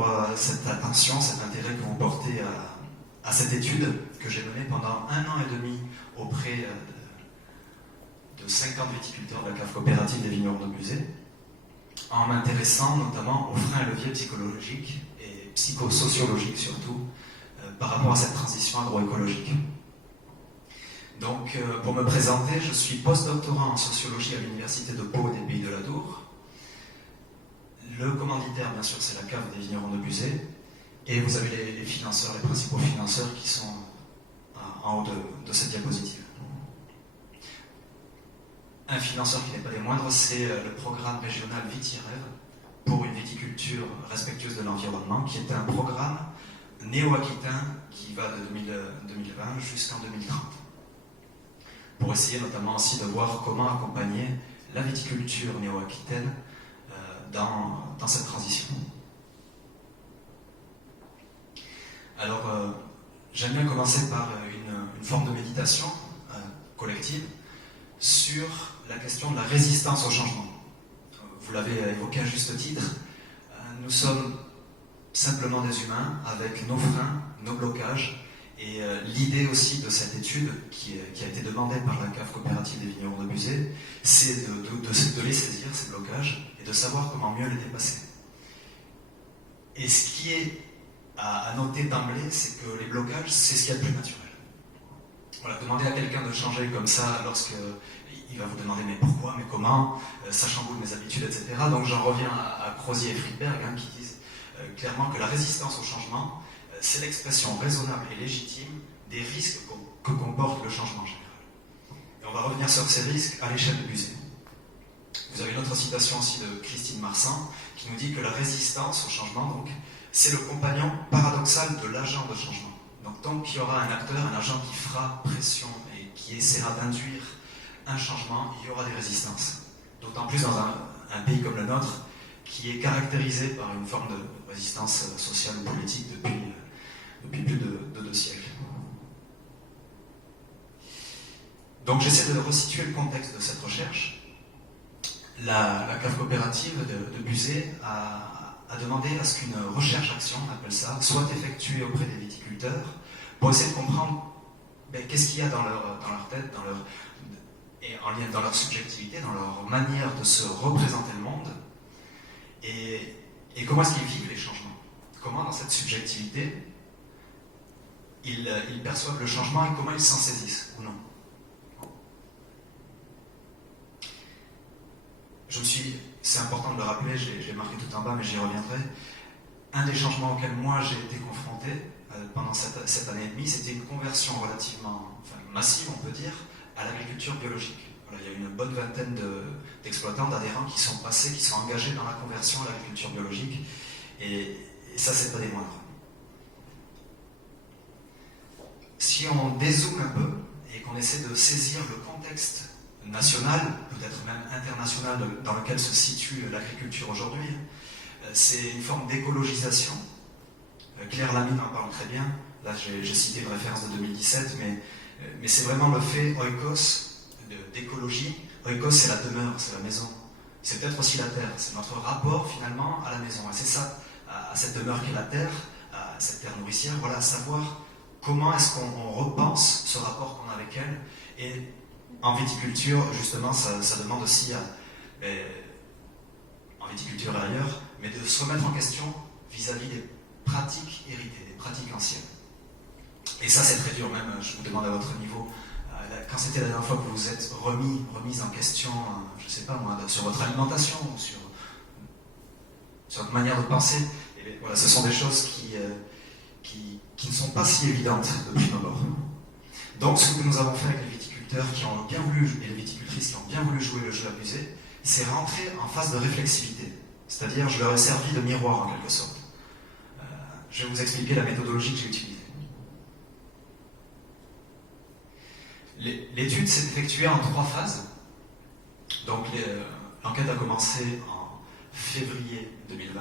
pour cette attention, cet intérêt que vous portez à cette étude que j'ai menée pendant 1 an et demi auprès de 50 viticulteurs de la cave coopérative des vignerons de Buzet, en m'intéressant notamment aux freins et leviers psychologiques et psychosociologiques surtout, par rapport à cette transition agroécologique. Donc, pour me présenter, je suis postdoctorant en sociologie à l'université de Pau et des Pays de l'Adour. Le commanditaire, bien sûr, c'est la cave des vignerons de Buzet. Et vous avez les financeurs, les principaux financeurs qui sont en haut de cette diapositive. Un financeur qui n'est pas des moindres, c'est le programme régional VitiRêve pour une viticulture respectueuse de l'environnement, qui est un programme néo-aquitain qui va de 2020 jusqu'en 2030. Pour essayer notamment aussi de voir comment accompagner la viticulture néo-aquitaine dans cette transition. Alors, j'aime bien commencer par une forme de méditation collective sur la question de la résistance au changement. Vous l'avez évoqué à juste titre, nous sommes simplement des humains avec nos freins, nos blocages, et l'idée aussi de cette étude qui a été demandée par la cave coopérative des vignerons de Buzet, c'est de les saisir, ces blocages, et de savoir comment mieux les dépasser. Et ce qui est à noter d'emblée, c'est que les blocages, c'est ce qu'il y a de plus naturel. Voilà, demander à quelqu'un de changer comme ça lorsqu'il va vous demander mais pourquoi, mais comment, ça chamboule mes habitudes, etc. Donc j'en reviens à Crozier et Friedberg qui disent clairement que la résistance au changement, c'est l'expression raisonnable et légitime des risques que comporte le changement général. Et on va revenir sur ces risques à l'échelle de Buzet. Vous avez une autre citation aussi de Christine Marsan qui nous dit que la résistance au changement, donc, c'est le compagnon paradoxal de l'agent de changement. Donc tant qu'il y aura un acteur, un agent qui fera pression et qui essaiera d'induire un changement, il y aura des résistances. D'autant plus dans un pays comme le nôtre, qui est caractérisé par une forme de résistance sociale ou politique depuis plus de 2 siècles. Donc j'essaie de resituer le contexte de cette recherche. La cave coopérative de Buzet a demandé à ce qu'une recherche-action, on appelle ça, soit effectuée auprès des viticulteurs pour essayer de comprendre qu'est-ce qu'il y a dans leur tête, et en lien dans leur subjectivité, dans leur manière de se représenter le monde, et comment est-ce qu'ils vivent les changements. Comment dans cette subjectivité ils perçoivent le changement et comment ils s'en saisissent ou non. C'est important de le rappeler, j'ai marqué tout en bas, mais j'y reviendrai. Un des changements auxquels moi j'ai été confronté pendant cette année et demie, c'était une conversion relativement massive, on peut dire, à l'agriculture biologique. Voilà, il y a une bonne vingtaine d'exploitants, d'adhérents qui sont engagés dans la conversion à l'agriculture biologique, et ça, c'est pas des moindres. Si on dézoome un peu et qu'on essaie de saisir le contexte national, peut-être même international, dans lequel se situe l'agriculture aujourd'hui, c'est une forme d'écologisation. Claire Lamine en parle très bien. Là, j'ai cité une référence de 2017, mais c'est vraiment le fait oikos d'écologie. Oikos, c'est la demeure, c'est la maison. C'est peut-être aussi la terre. C'est notre rapport finalement à la maison. Et c'est ça, à cette demeure qu'est la terre, à cette terre nourricière. Voilà, savoir comment est-ce qu'on repense ce rapport qu'on a avec elle. Et en viticulture, justement, ça demande aussi, en viticulture et ailleurs, mais de se remettre en question vis-à-vis des pratiques héritées, des pratiques anciennes. Et ça, c'est très dur, même, je vous demande à votre niveau, quand c'était la dernière fois que vous vous êtes remise en question, je ne sais pas moi, sur votre alimentation, ou sur votre manière de penser, et voilà, ce sont des choses qui ne sont pas si évidentes depuis nos bords. Donc, ce que nous avons fait avec les viticulteurs qui ont bien voulu, et les viticultrices qui ont bien voulu jouer le jeu abusé, c'est rentrer en phase de réflexivité. C'est-à-dire, je leur ai servi de miroir en quelque sorte. Je vais vous expliquer la méthodologie que j'ai utilisée. L'étude s'est effectuée en 3 phases. Donc, l'enquête a commencé en février 2020,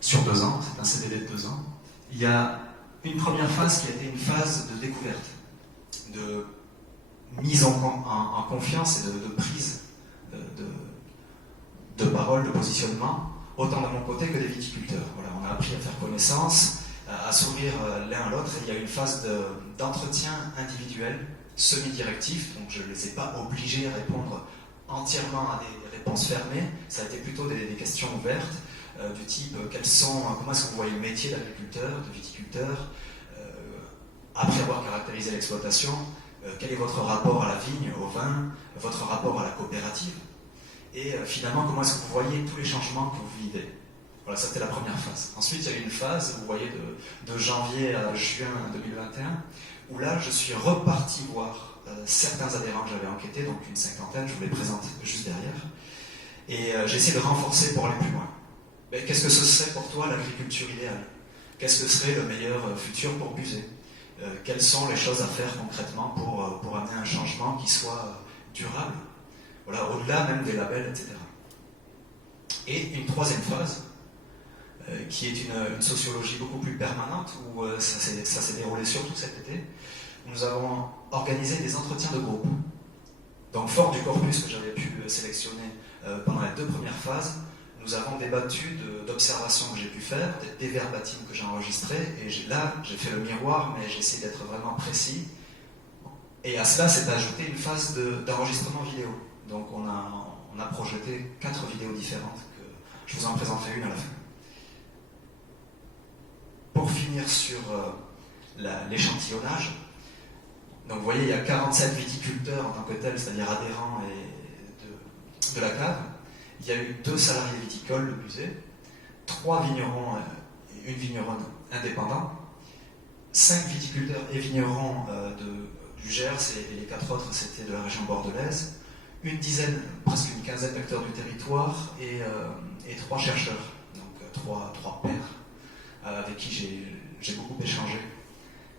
sur 2 ans, c'est un CDD de 2 ans. Il y a une première phase qui a été une phase de découverte, de mise en confiance et de prise de parole, de positionnement, autant de mon côté que des viticulteurs. appris à faire connaissance, à s'ouvrir l'un à l'autre. Il y a une phase d'entretien individuel, semi-directif, donc je ne les ai pas obligés à répondre entièrement à des réponses fermées. Ça a été plutôt des questions ouvertes, du type comment est-ce que vous voyez le métier d'agriculteur, de viticulteur, après avoir caractérisé l'exploitation, quel est votre rapport à la vigne, au vin, votre rapport à la coopérative, et finalement comment est-ce que vous voyez tous les changements que vous vivez. Voilà, ça c'était la première phase. Ensuite, il y a eu une phase, vous voyez, de janvier à juin 2021, où là, je suis reparti voir certains adhérents que j'avais enquêtés, donc une cinquantaine, je vous les présente juste derrière, et j'ai essayé de renforcer pour aller plus loin. Mais qu'est-ce que ce serait pour toi l'agriculture idéale? Qu'est-ce que serait le meilleur futur pour Buzet? Quelles sont les choses à faire concrètement pour amener un changement qui soit durable, voilà, au-delà même des labels, etc. Et une troisième phase, qui est une sociologie beaucoup plus permanente, où ça s'est déroulé surtout cet été, où nous avons organisé des entretiens de groupe. Donc, fort du corpus que j'avais pu sélectionner pendant les 2 premières phases, nous avons débattu d'observations que j'ai pu faire, des verbatims que j'ai enregistrés, et là, j'ai fait le miroir, mais j'ai essayé d'être vraiment précis. Et à cela s'est ajoutée une phase d'enregistrement vidéo. Donc, on a projeté 4 vidéos différentes, que je vous en présenterai une à la fin. Pour finir sur l'échantillonnage, donc vous voyez, il y a 47 viticulteurs en tant que tels, c'est-à-dire adhérents de la cave. Il y a eu 2 salariés viticoles de Buzet, 3 vignerons et une vigneronne indépendants, 5 viticulteurs et vignerons du Gers, et les 4 autres c'était de la région bordelaise, une dizaine, presque une quinzaine d'acteurs du territoire et 3 chercheurs, donc 3 pairs avec qui j'ai beaucoup échangé,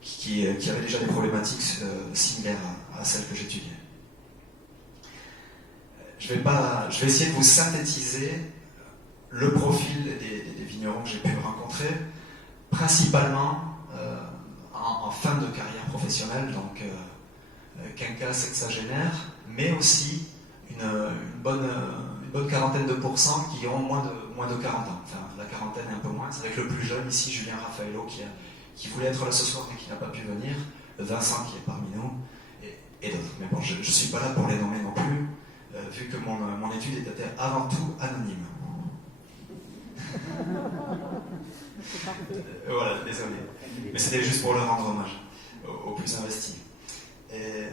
qui avaient déjà des problématiques similaires à celles que j'étudiais. Je vais essayer de vous synthétiser le profil des vignerons que j'ai pu rencontrer, principalement en fin de carrière professionnelle, donc quinquas, sexagénaires, mais aussi une bonne quarantaine de pourcents qui ont moins de 40 ans. Enfin, la quarantaine est un peu moins. C'est avec le plus jeune ici, Julien Raffaello, qui voulait être là ce soir mais qui n'a pas pu venir, Vincent qui est parmi nous, et d'autres. Mais bon, je ne suis pas là pour les nommer non plus, vu que mon étude était avant tout anonyme. Voilà, désolé. Mais c'était juste pour leur rendre hommage aux plus investis. Et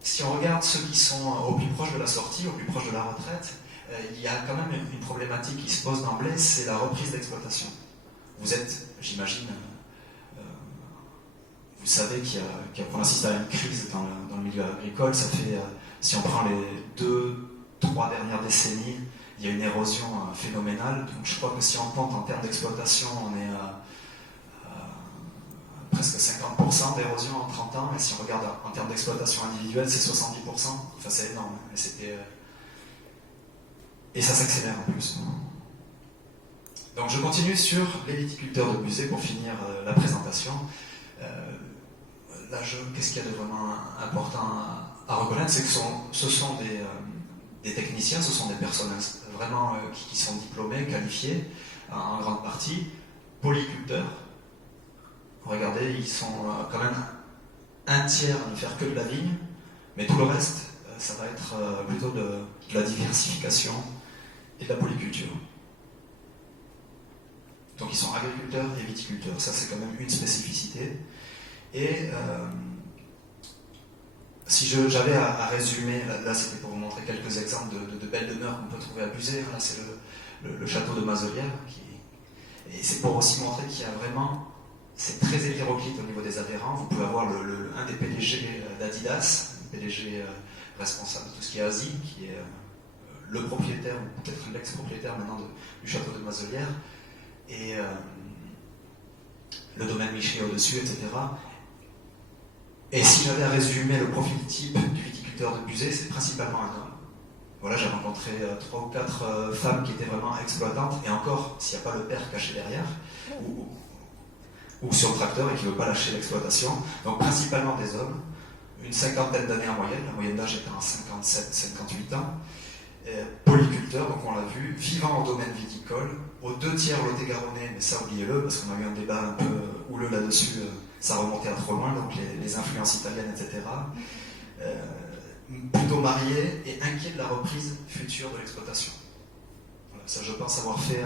si on regarde ceux qui sont au plus proche de la sortie, au plus proche de la retraite, il y a quand même une problématique qui se pose d'emblée, c'est la reprise d'exploitation. Vous êtes, j'imagine, vous savez qu'on assiste à une crise dans le milieu agricole. Ça fait, si on prend les 2-3 dernières décennies, il y a une érosion phénoménale. Donc je crois que si on compte en termes d'exploitation, on est à presque 50% d'érosion en 30 ans, et si on regarde en termes d'exploitation individuelle, c'est 70%. Enfin, c'est énorme. Et ça s'accélère en plus. Donc je continue sur les viticulteurs de Buzet pour finir la présentation. Là, qu'est-ce qu'il y a de vraiment important à reconnaître, c'est que ce sont des techniciens, ce sont des personnes vraiment qui sont diplômés, qualifiés, en grande partie, polyculteurs. Regardez, ils sont quand même un tiers à ne faire que de la vigne, mais tout le reste, ça va être plutôt de la diversification et de la polyculture. Donc ils sont agriculteurs et viticulteurs, ça c'est quand même une spécificité. Et si j'avais à résumer, là c'était pour vous montrer quelques exemples de belles demeures qu'on peut trouver à Buzet. Là c'est le château de Mazelière, et c'est pour aussi montrer qu'il y a vraiment, c'est très hétéroclite au niveau des adhérents. Vous pouvez avoir un des PDG d'Adidas, PDG responsable de tout ce qui est Asie, qui est le propriétaire, ou peut-être l'ex-propriétaire maintenant du château de Mazelière, et le domaine Michelet au-dessus, etc. Et si j'avais à résumer le profil type du viticulteur de Buzet, c'est principalement un homme. Voilà, j'ai rencontré 3 ou 4 femmes qui étaient vraiment exploitantes, et encore, s'il n'y a pas le père caché derrière, ou sur le tracteur et qui ne veut pas lâcher l'exploitation. Donc principalement des hommes, une cinquantaine d'années en moyenne, la moyenne d'âge était en 57-58 ans, polyculteurs, donc on l'a vu, vivant au domaine viticole, aux 2 tiers lot-et-garonnais, mais ça oubliez-le, parce qu'on a eu un débat un peu houleux là-dessus, ça remontait à trop loin, donc les influences italiennes, etc. Plutôt mariés et inquiets de la reprise future de l'exploitation. Voilà, ça, je pense avoir fait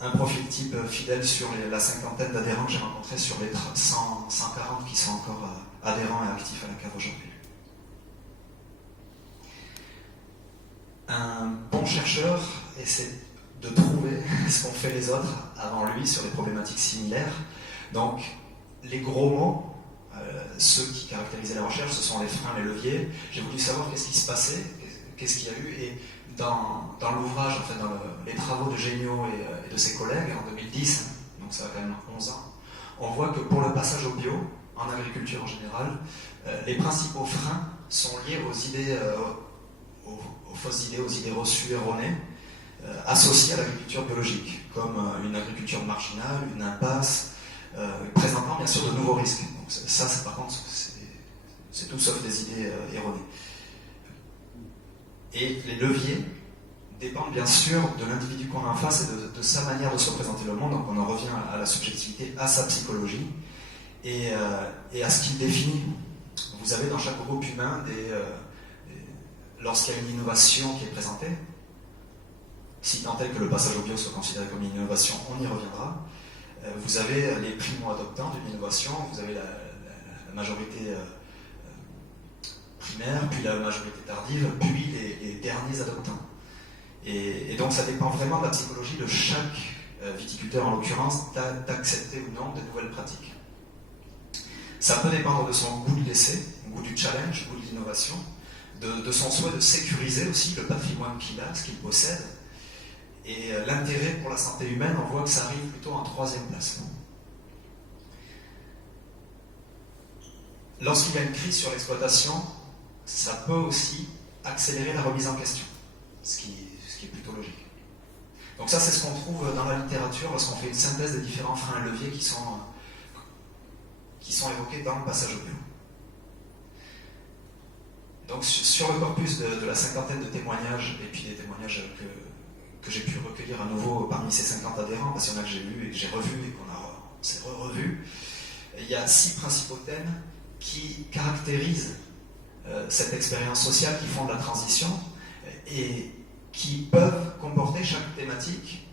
un profil type fidèle sur la cinquantaine d'adhérents que j'ai rencontrés sur les 140 qui sont encore adhérents et actifs à la cave aujourd'hui. Un bon chercheur essaie de trouver ce qu'ont fait les autres avant lui sur des problématiques similaires. Donc, les gros mots, ceux qui caractérisaient la recherche, ce sont les freins, les leviers. J'ai voulu savoir qu'est-ce qui se passait, qu'est-ce qu'il y a eu, et dans l'ouvrage, enfin dans les travaux de Géniaux et de ses collègues en 2010, donc ça a quand même 11 ans, on voit que pour le passage au bio, en agriculture en général, les principaux freins sont liés aux idées, aux fausses idées, aux idées reçues erronées, associées à l'agriculture biologique, comme une agriculture marginale, une impasse, présentant bien sûr de nouveaux risques. Donc ça par contre, c'est tout sauf des idées erronées. Et les leviers dépendent bien sûr de l'individu qu'on a en face et de sa manière de se représenter le monde. Donc on en revient à la subjectivité, à sa psychologie et à ce qu'il définit. Vous avez dans chaque groupe humain lorsqu'il y a une innovation qui est présentée, si tant est que le passage au bio soit considéré comme une innovation, on y reviendra. Vous avez les primo-adoptants d'une innovation, vous avez la majorité primaire, puis la majorité tardive, puis les derniers adoptants. Et donc ça dépend vraiment de la psychologie de chaque viticulteur en l'occurrence d'accepter ou non de nouvelles pratiques. Ça peut dépendre de son goût de l'essai, goût du challenge, goût de l'innovation, de son souhait de sécuriser aussi le patrimoine qu'il a, ce qu'il possède. Et l'intérêt pour la santé humaine, on voit que ça arrive plutôt en 3e place. Lorsqu'il y a une crise sur l'exploitation, ça peut aussi accélérer la remise en question, ce qui est plutôt logique. Donc ça, c'est ce qu'on trouve dans la littérature lorsqu'on fait une synthèse des différents freins et leviers qui sont évoqués dans le passage au bio. Donc sur le corpus de la cinquantaine de témoignages, et puis des témoignages que j'ai pu recueillir à nouveau parmi ces 50 adhérents, parce qu'il y en a que j'ai lus et que j'ai revus et qu'on s'est revus, il y a 6 principaux thèmes qui caractérisent cette expérience sociale, qui font de la transition et qui peuvent comporter chaque thématique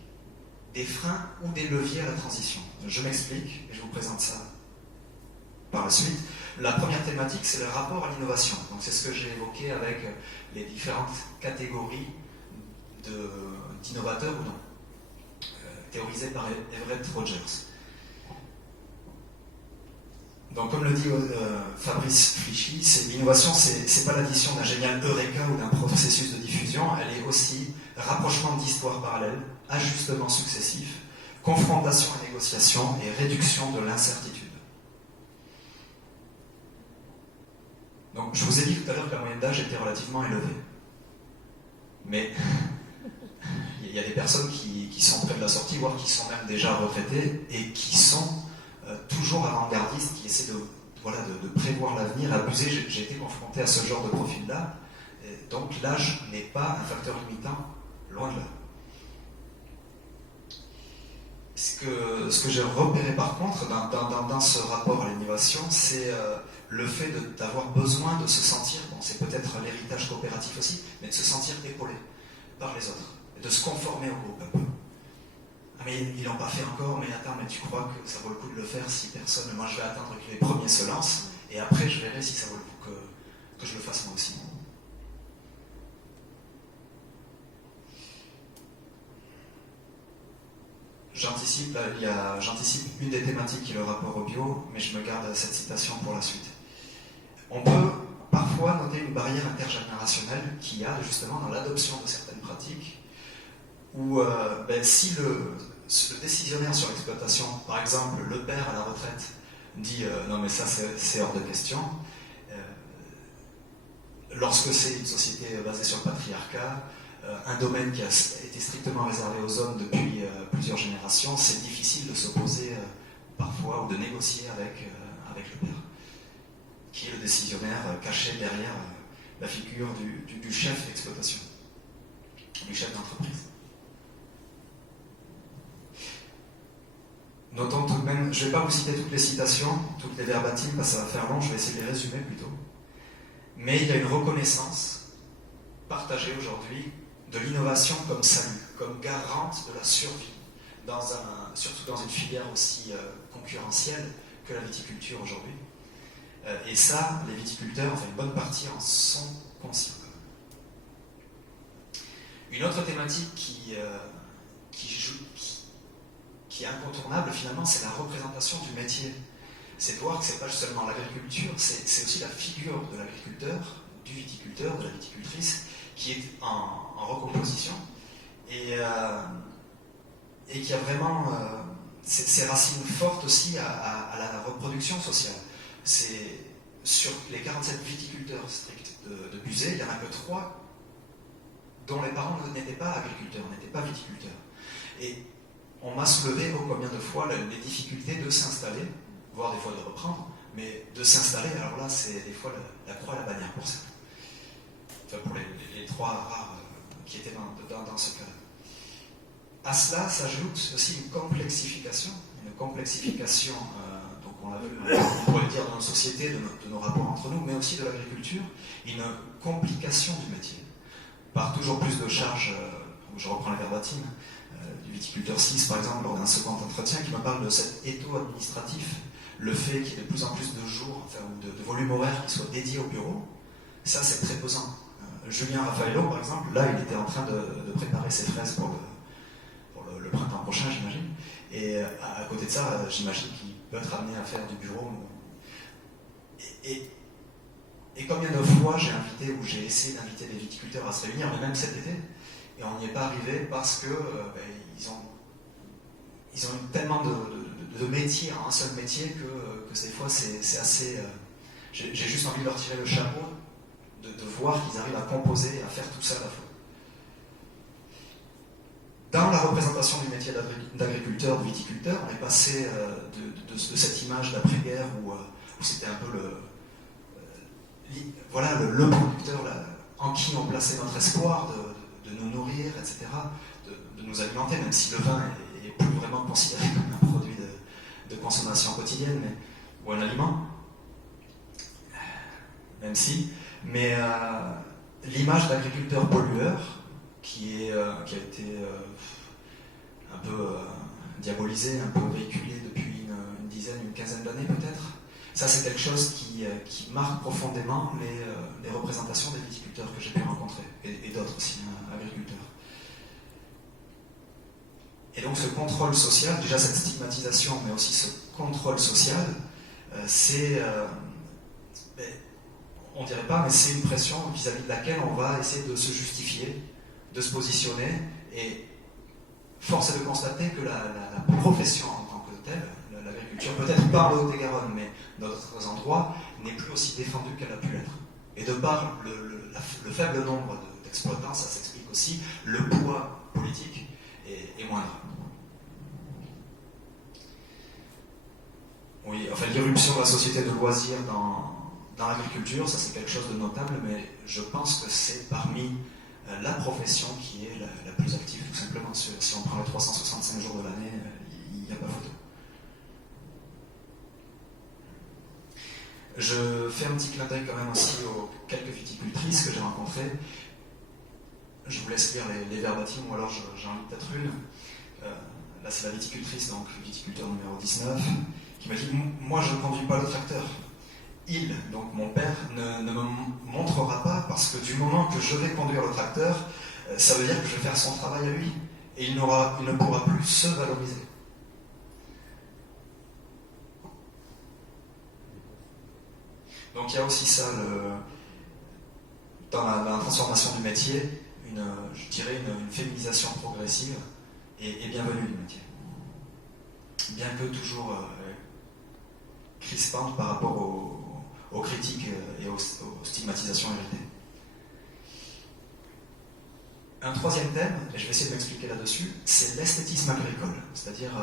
des freins ou des leviers à la transition. Je m'explique et je vous présente ça par la suite. La première thématique, c'est le rapport à l'innovation. Donc c'est ce que j'ai évoqué avec les différentes catégories d'innovateurs ou non, théorisées par Everett Rogers. Donc comme le dit Fabrice Flichy, l'innovation, c'est pas l'addition d'un génial eureka ou d'un processus de diffusion, elle est aussi rapprochement d'histoires parallèles, ajustement successif, confrontation et négociation et réduction de l'incertitude. Donc je vous ai dit tout à l'heure que la moyenne d'âge était relativement élevée. Mais il y a des personnes qui sont près de la sortie, voire qui sont même déjà retraitées et qui sont toujours avant-gardistes, qui essaient de prévoir l'avenir, abuser. J'ai été confronté à ce genre de profil-là. Donc l'âge n'est pas un facteur limitant, loin de là. Ce que j'ai repéré par contre dans ce rapport à l'innovation, c'est le fait d'avoir besoin de se sentir, bon, c'est peut-être l'héritage coopératif aussi, mais de se sentir épaulé par les autres, et de se conformer au groupe un peu. Ah mais ils l'ont pas fait encore, mais attends, mais tu crois que ça vaut le coup de le faire si personne, moi je vais attendre que les premiers se lancent, et après je verrai si ça vaut le coup que je le fasse moi aussi. J'anticipe une des thématiques qui est le rapport au bio, mais je me garde cette citation pour la suite. On peut parfois noter une barrière intergénérationnelle qu'il y a justement dans l'adoption de certaines pratiques, où si le décisionnaire sur l'exploitation, par exemple le père à la retraite, dit non mais ça c'est hors de question, lorsque c'est une société basée sur le patriarcat, un domaine qui a été strictement réservé aux hommes depuis plusieurs générations, c'est difficile de s'opposer parfois ou de négocier avec le père, qui est le décisionnaire caché derrière la figure du chef d'exploitation, du chef d'entreprise. Notons tout de même, je ne vais pas vous citer toutes les citations, toutes les verbatimes, parce que ça va faire long, je vais essayer de les résumer plutôt. Mais il y a une reconnaissance partagée aujourd'hui de l'innovation comme salut, comme garante de la survie, surtout dans une filière aussi concurrentielle que la viticulture aujourd'hui. Et ça, les viticulteurs, enfin une bonne partie en sont conscients. Une autre thématique qui est incontournable finalement, c'est la représentation du métier. C'est de voir que ce n'est pas seulement l'agriculture, c'est aussi la figure de l'agriculteur, du viticulteur, de la viticultrice, qui est en recomposition et qui a vraiment ses racines fortes aussi à la reproduction sociale. C'est sur les 47 viticulteurs stricts de Buzet, il n'y en a que 3 dont les parents n'étaient pas agriculteurs, n'étaient pas viticulteurs. Et on m'a soulevé combien de fois les difficultés de s'installer, voire des fois de reprendre, mais de s'installer, alors là, c'est des fois la croix et la bannière pour ça. Enfin, pour les 3 rares qui étaient dans ce cas-là. À cela s'ajoute aussi une complexification, donc on l'a vu, on pourrait dire de nos sociétés, de nos rapports entre nous, mais aussi de l'agriculture, une complication du métier. Par toujours plus de charges, je reprends la verbatim, du viticulteur 6 par exemple, lors d'un second entretien, qui me parle de cet étau administratif, le fait qu'il y ait de plus en plus de jours, enfin, de volumes horaires qui soient dédiés au bureau, ça c'est très pesant. Julien Raffaello par exemple, là il était en train de préparer ses fraises pour le printemps prochain, j'imagine, et à côté de ça, j'imagine qu'il peut être amené à faire du bureau. Et combien de fois j'ai invité ou j'ai essayé d'inviter des viticulteurs à se réunir, mais même cet été, et on n'y est pas arrivé parce que ils ont eu tellement de métiers en un seul métier que des fois c'est assez. J'ai juste envie de leur tirer le chapeau, de voir qu'ils arrivent à composer et à faire tout ça à la fois. Dans la représentation du métier d'agriculteur, de viticulteur, on est passé de cette image d'après-guerre où c'était un peu le producteur en qui on plaçait notre espoir de nous nourrir, etc., de nous alimenter, même si le vin est plus vraiment considéré comme un produit de consommation quotidienne, ou un aliment, même si, mais l'image d'agriculteur pollueur, qui a été un peu diabolisée, un peu véhiculée depuis une dizaine, une quinzaine d'années peut-être, ça c'est quelque chose qui marque profondément les représentations des viticulteurs que j'ai pu rencontrer, et d'autres aussi, agriculteurs. Et donc ce contrôle social, déjà cette stigmatisation, mais aussi ce contrôle social, on ne dirait pas, mais c'est une pression vis-à-vis de laquelle on va essayer de se justifier, de se positionner, et force est de constater que la profession en tant que telle, l'agriculture, peut-être par le Haut-et-Garonne, mais dans d'autres endroits, n'est plus aussi défendue qu'elle a pu l'être. Et de par le faible nombre d'exploitants, ça s'explique aussi, le poids politique est moindre. Oui, enfin l'irruption de la société de loisirs dans l'agriculture, ça c'est quelque chose de notable, mais je pense que c'est parmi la profession qui est la plus active, tout simplement. Si on prend les 365 jours de l'année, il n'y a pas photo. Je fais un petit clin d'œil quand même aussi aux quelques viticultrices que j'ai rencontrées. Je vous laisse lire les verbatims, ou alors j'en lis peut-être une. Là c'est la viticultrice, donc viticulteur numéro 19, qui m'a dit « Moi je ne conduis pas le tracteur. Il, donc mon père, ne me montrera pas, parce que du moment que je vais conduire le tracteur, ça veut dire que je vais faire son travail à lui, et il ne pourra plus se valoriser. » Donc il y a aussi ça, dans la transformation du métier, je dirais une féminisation progressive et bienvenue du métier. Bien que toujours crispante par rapport aux critiques et aux stigmatisations héritées. Un troisième thème, et je vais essayer de m'expliquer là-dessus, c'est l'esthétisme agricole. C'est-à-dire,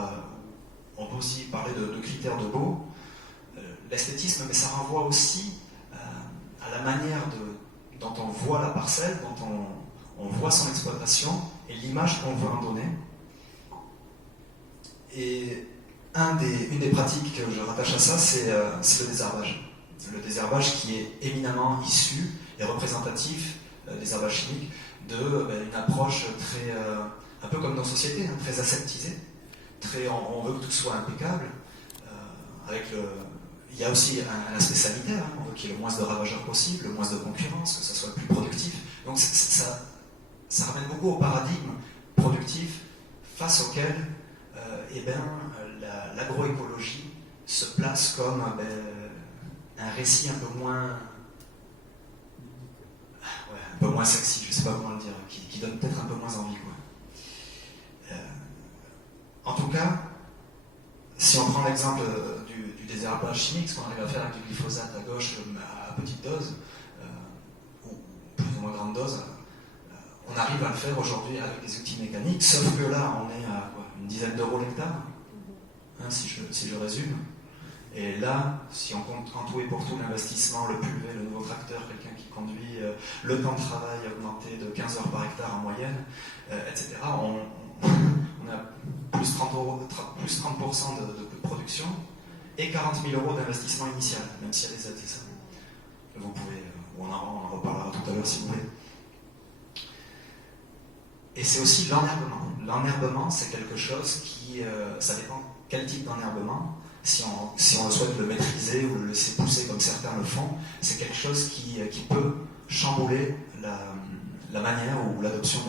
on peut aussi parler de critères de beau, l'esthétisme, mais ça renvoie aussi à la manière dont on voit la parcelle, dont on voit son exploitation et l'image qu'on veut en donner. Et Une des pratiques que je rattache à ça, c'est le désherbage. Le désherbage qui est éminemment issu et représentatif des herbages chimiques d'une approche très, un peu comme nos sociétés, hein, très aseptisée. On veut que tout soit impeccable. Il y a aussi un aspect sanitaire, hein, on veut qu'il y ait le moins de ravageurs possible, le moins de concurrence, que ça soit le plus productif. Donc ça ramène beaucoup au paradigme productif face auquel l'agroécologie se place comme un récit un peu moins sexy, je ne sais pas comment le dire, qui donne peut-être un peu moins envie, quoi. En tout cas, si on prend l'exemple du désherbage chimique, ce qu'on arrive à faire avec du glyphosate à gauche à petite dose, ou plus ou moins grande dose, on arrive à le faire aujourd'hui avec des outils mécaniques, sauf que là, on est à une dizaine d'euros l'hectare, hein, si je résume. Et là, si on compte en tout et pour tout l'investissement, le pulvé, le nouveau tracteur, quelqu'un qui conduit, le temps de travail augmenté de 15 heures par hectare en moyenne, etc., on a plus 30% de coût de production et 40 000 euros d'investissement initial, même s'il y a des aides, c'est ça. Vous pouvez, on en reparlera tout à l'heure si vous voulez. Et c'est aussi l'enherbement. L'enherbement, c'est quelque chose ça dépend quel type d'enherbement. Si on souhaite le maîtriser ou le laisser pousser comme certains le font, c'est quelque chose qui peut chambouler la manière ou l'adoption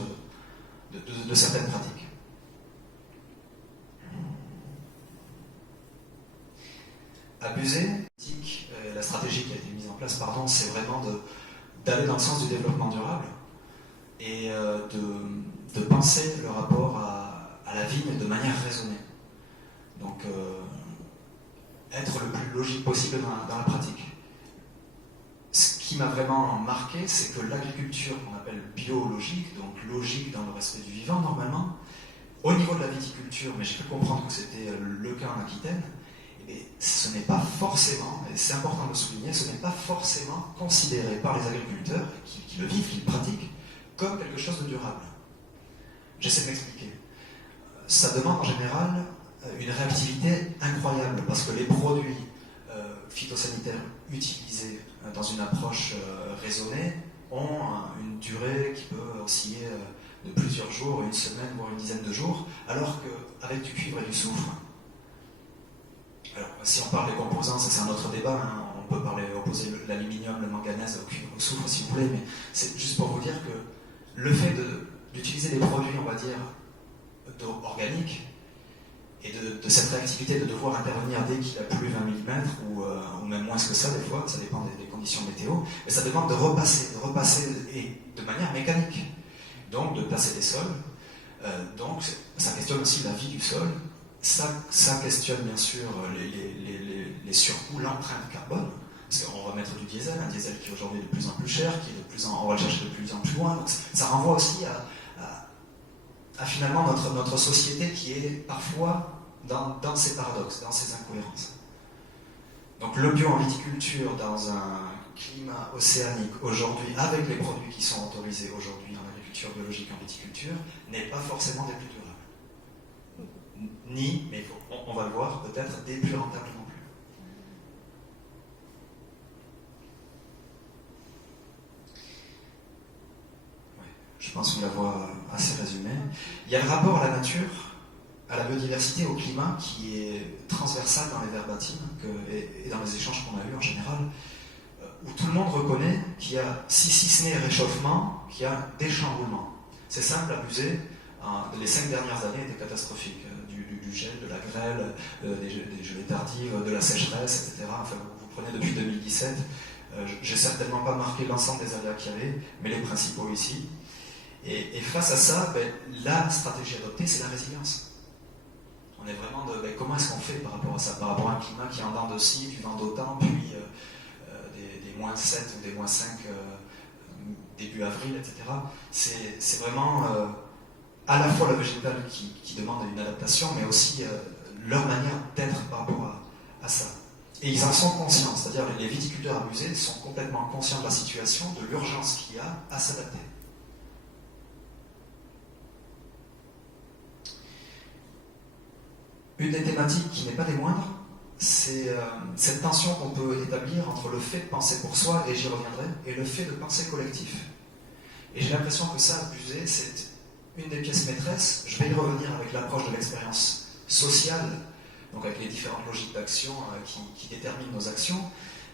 de certaines pratiques. Abuser, la stratégie qui a été mise en place, c'est vraiment d'aller dans le sens du développement durable et de penser le rapport à la vigne de manière raisonnée. Donc, être le plus logique possible dans la pratique. Ce qui m'a vraiment marqué, c'est que l'agriculture qu'on appelle biologique, donc logique dans le respect du vivant normalement, au niveau de la viticulture, mais j'ai pu comprendre que c'était le cas en Aquitaine, et ce n'est pas forcément, et c'est important de le souligner, ce n'est pas forcément considéré par les agriculteurs qui le vivent, qui le pratiquent, comme quelque chose de durable. J'essaie de m'expliquer. Ça demande en général une réactivité incroyable, parce que les produits phytosanitaires utilisés dans une approche raisonnée ont une durée qui peut osciller de plusieurs jours, une semaine, voire une dizaine de jours, alors qu'avec du cuivre et du soufre, alors si on parle des composants, ça c'est un autre débat, hein, on peut opposer l'aluminium, le manganèse au cuivre, au soufre si vous voulez, mais c'est juste pour vous dire que le fait d'utiliser des produits, on va dire, organiques, et de cette réactivité de devoir intervenir dès qu'il a plu 20 mm ou même moins que ça des fois, ça dépend des conditions météo, mais ça demande de repasser et de manière mécanique, donc de placer des sols, donc ça questionne aussi la vie du sol, ça questionne bien sûr les surcoûts, l'empreinte carbone, parce qu'on va mettre du diesel, un diesel qui est aujourd'hui de plus en plus cher, on va le chercher de plus en plus loin, donc ça renvoie aussi à finalement notre société qui est parfois dans ces paradoxes, dans ces incohérences. Donc le bio en viticulture dans un climat océanique aujourd'hui, avec les produits qui sont autorisés aujourd'hui en agriculture biologique en viticulture, n'est pas forcément des plus durables. Ni, mais on va le voir, peut-être des plus rentables non plus. Je pense vous l'avoir assez résumé. Il y a le rapport à la nature, à la biodiversité, au climat, qui est transversal dans les verbatims et dans les échanges qu'on a eus en général, où tout le monde reconnaît qu'il y a, si ce n'est réchauffement, qu'il y a des chamboulements. C'est simple, abuser, les 5 dernières années étaient catastrophiques. Du gel, de la grêle, des gelées tardives, de la sécheresse, etc. Enfin, vous prenez depuis 2017, j'ai certainement pas marqué l'ensemble des aléas qu'il y avait, mais les principaux ici. Et face à ça, la stratégie adoptée, c'est la résilience. On est vraiment comment est-ce qu'on fait par rapport à ça, par rapport à un climat qui est en dents de scie, du vent d'autant, puis des moins 7 ou des moins 5 début avril, etc. C'est vraiment à la fois le végétal qui demande une adaptation, mais aussi leur manière d'être par rapport à ça. Et ils en sont conscients, c'est-à-dire les viticulteurs abusés sont complètement conscients de la situation, de l'urgence qu'il y a à s'adapter. Une des thématiques qui n'est pas des moindres, c'est cette tension qu'on peut établir entre le fait de penser pour soi, et j'y reviendrai, et le fait de penser collectif. Et j'ai l'impression que ça, Busé, c'est une des pièces maîtresses. Je vais y revenir avec l'approche de l'expérience sociale, donc avec les différentes logiques d'action qui déterminent nos actions.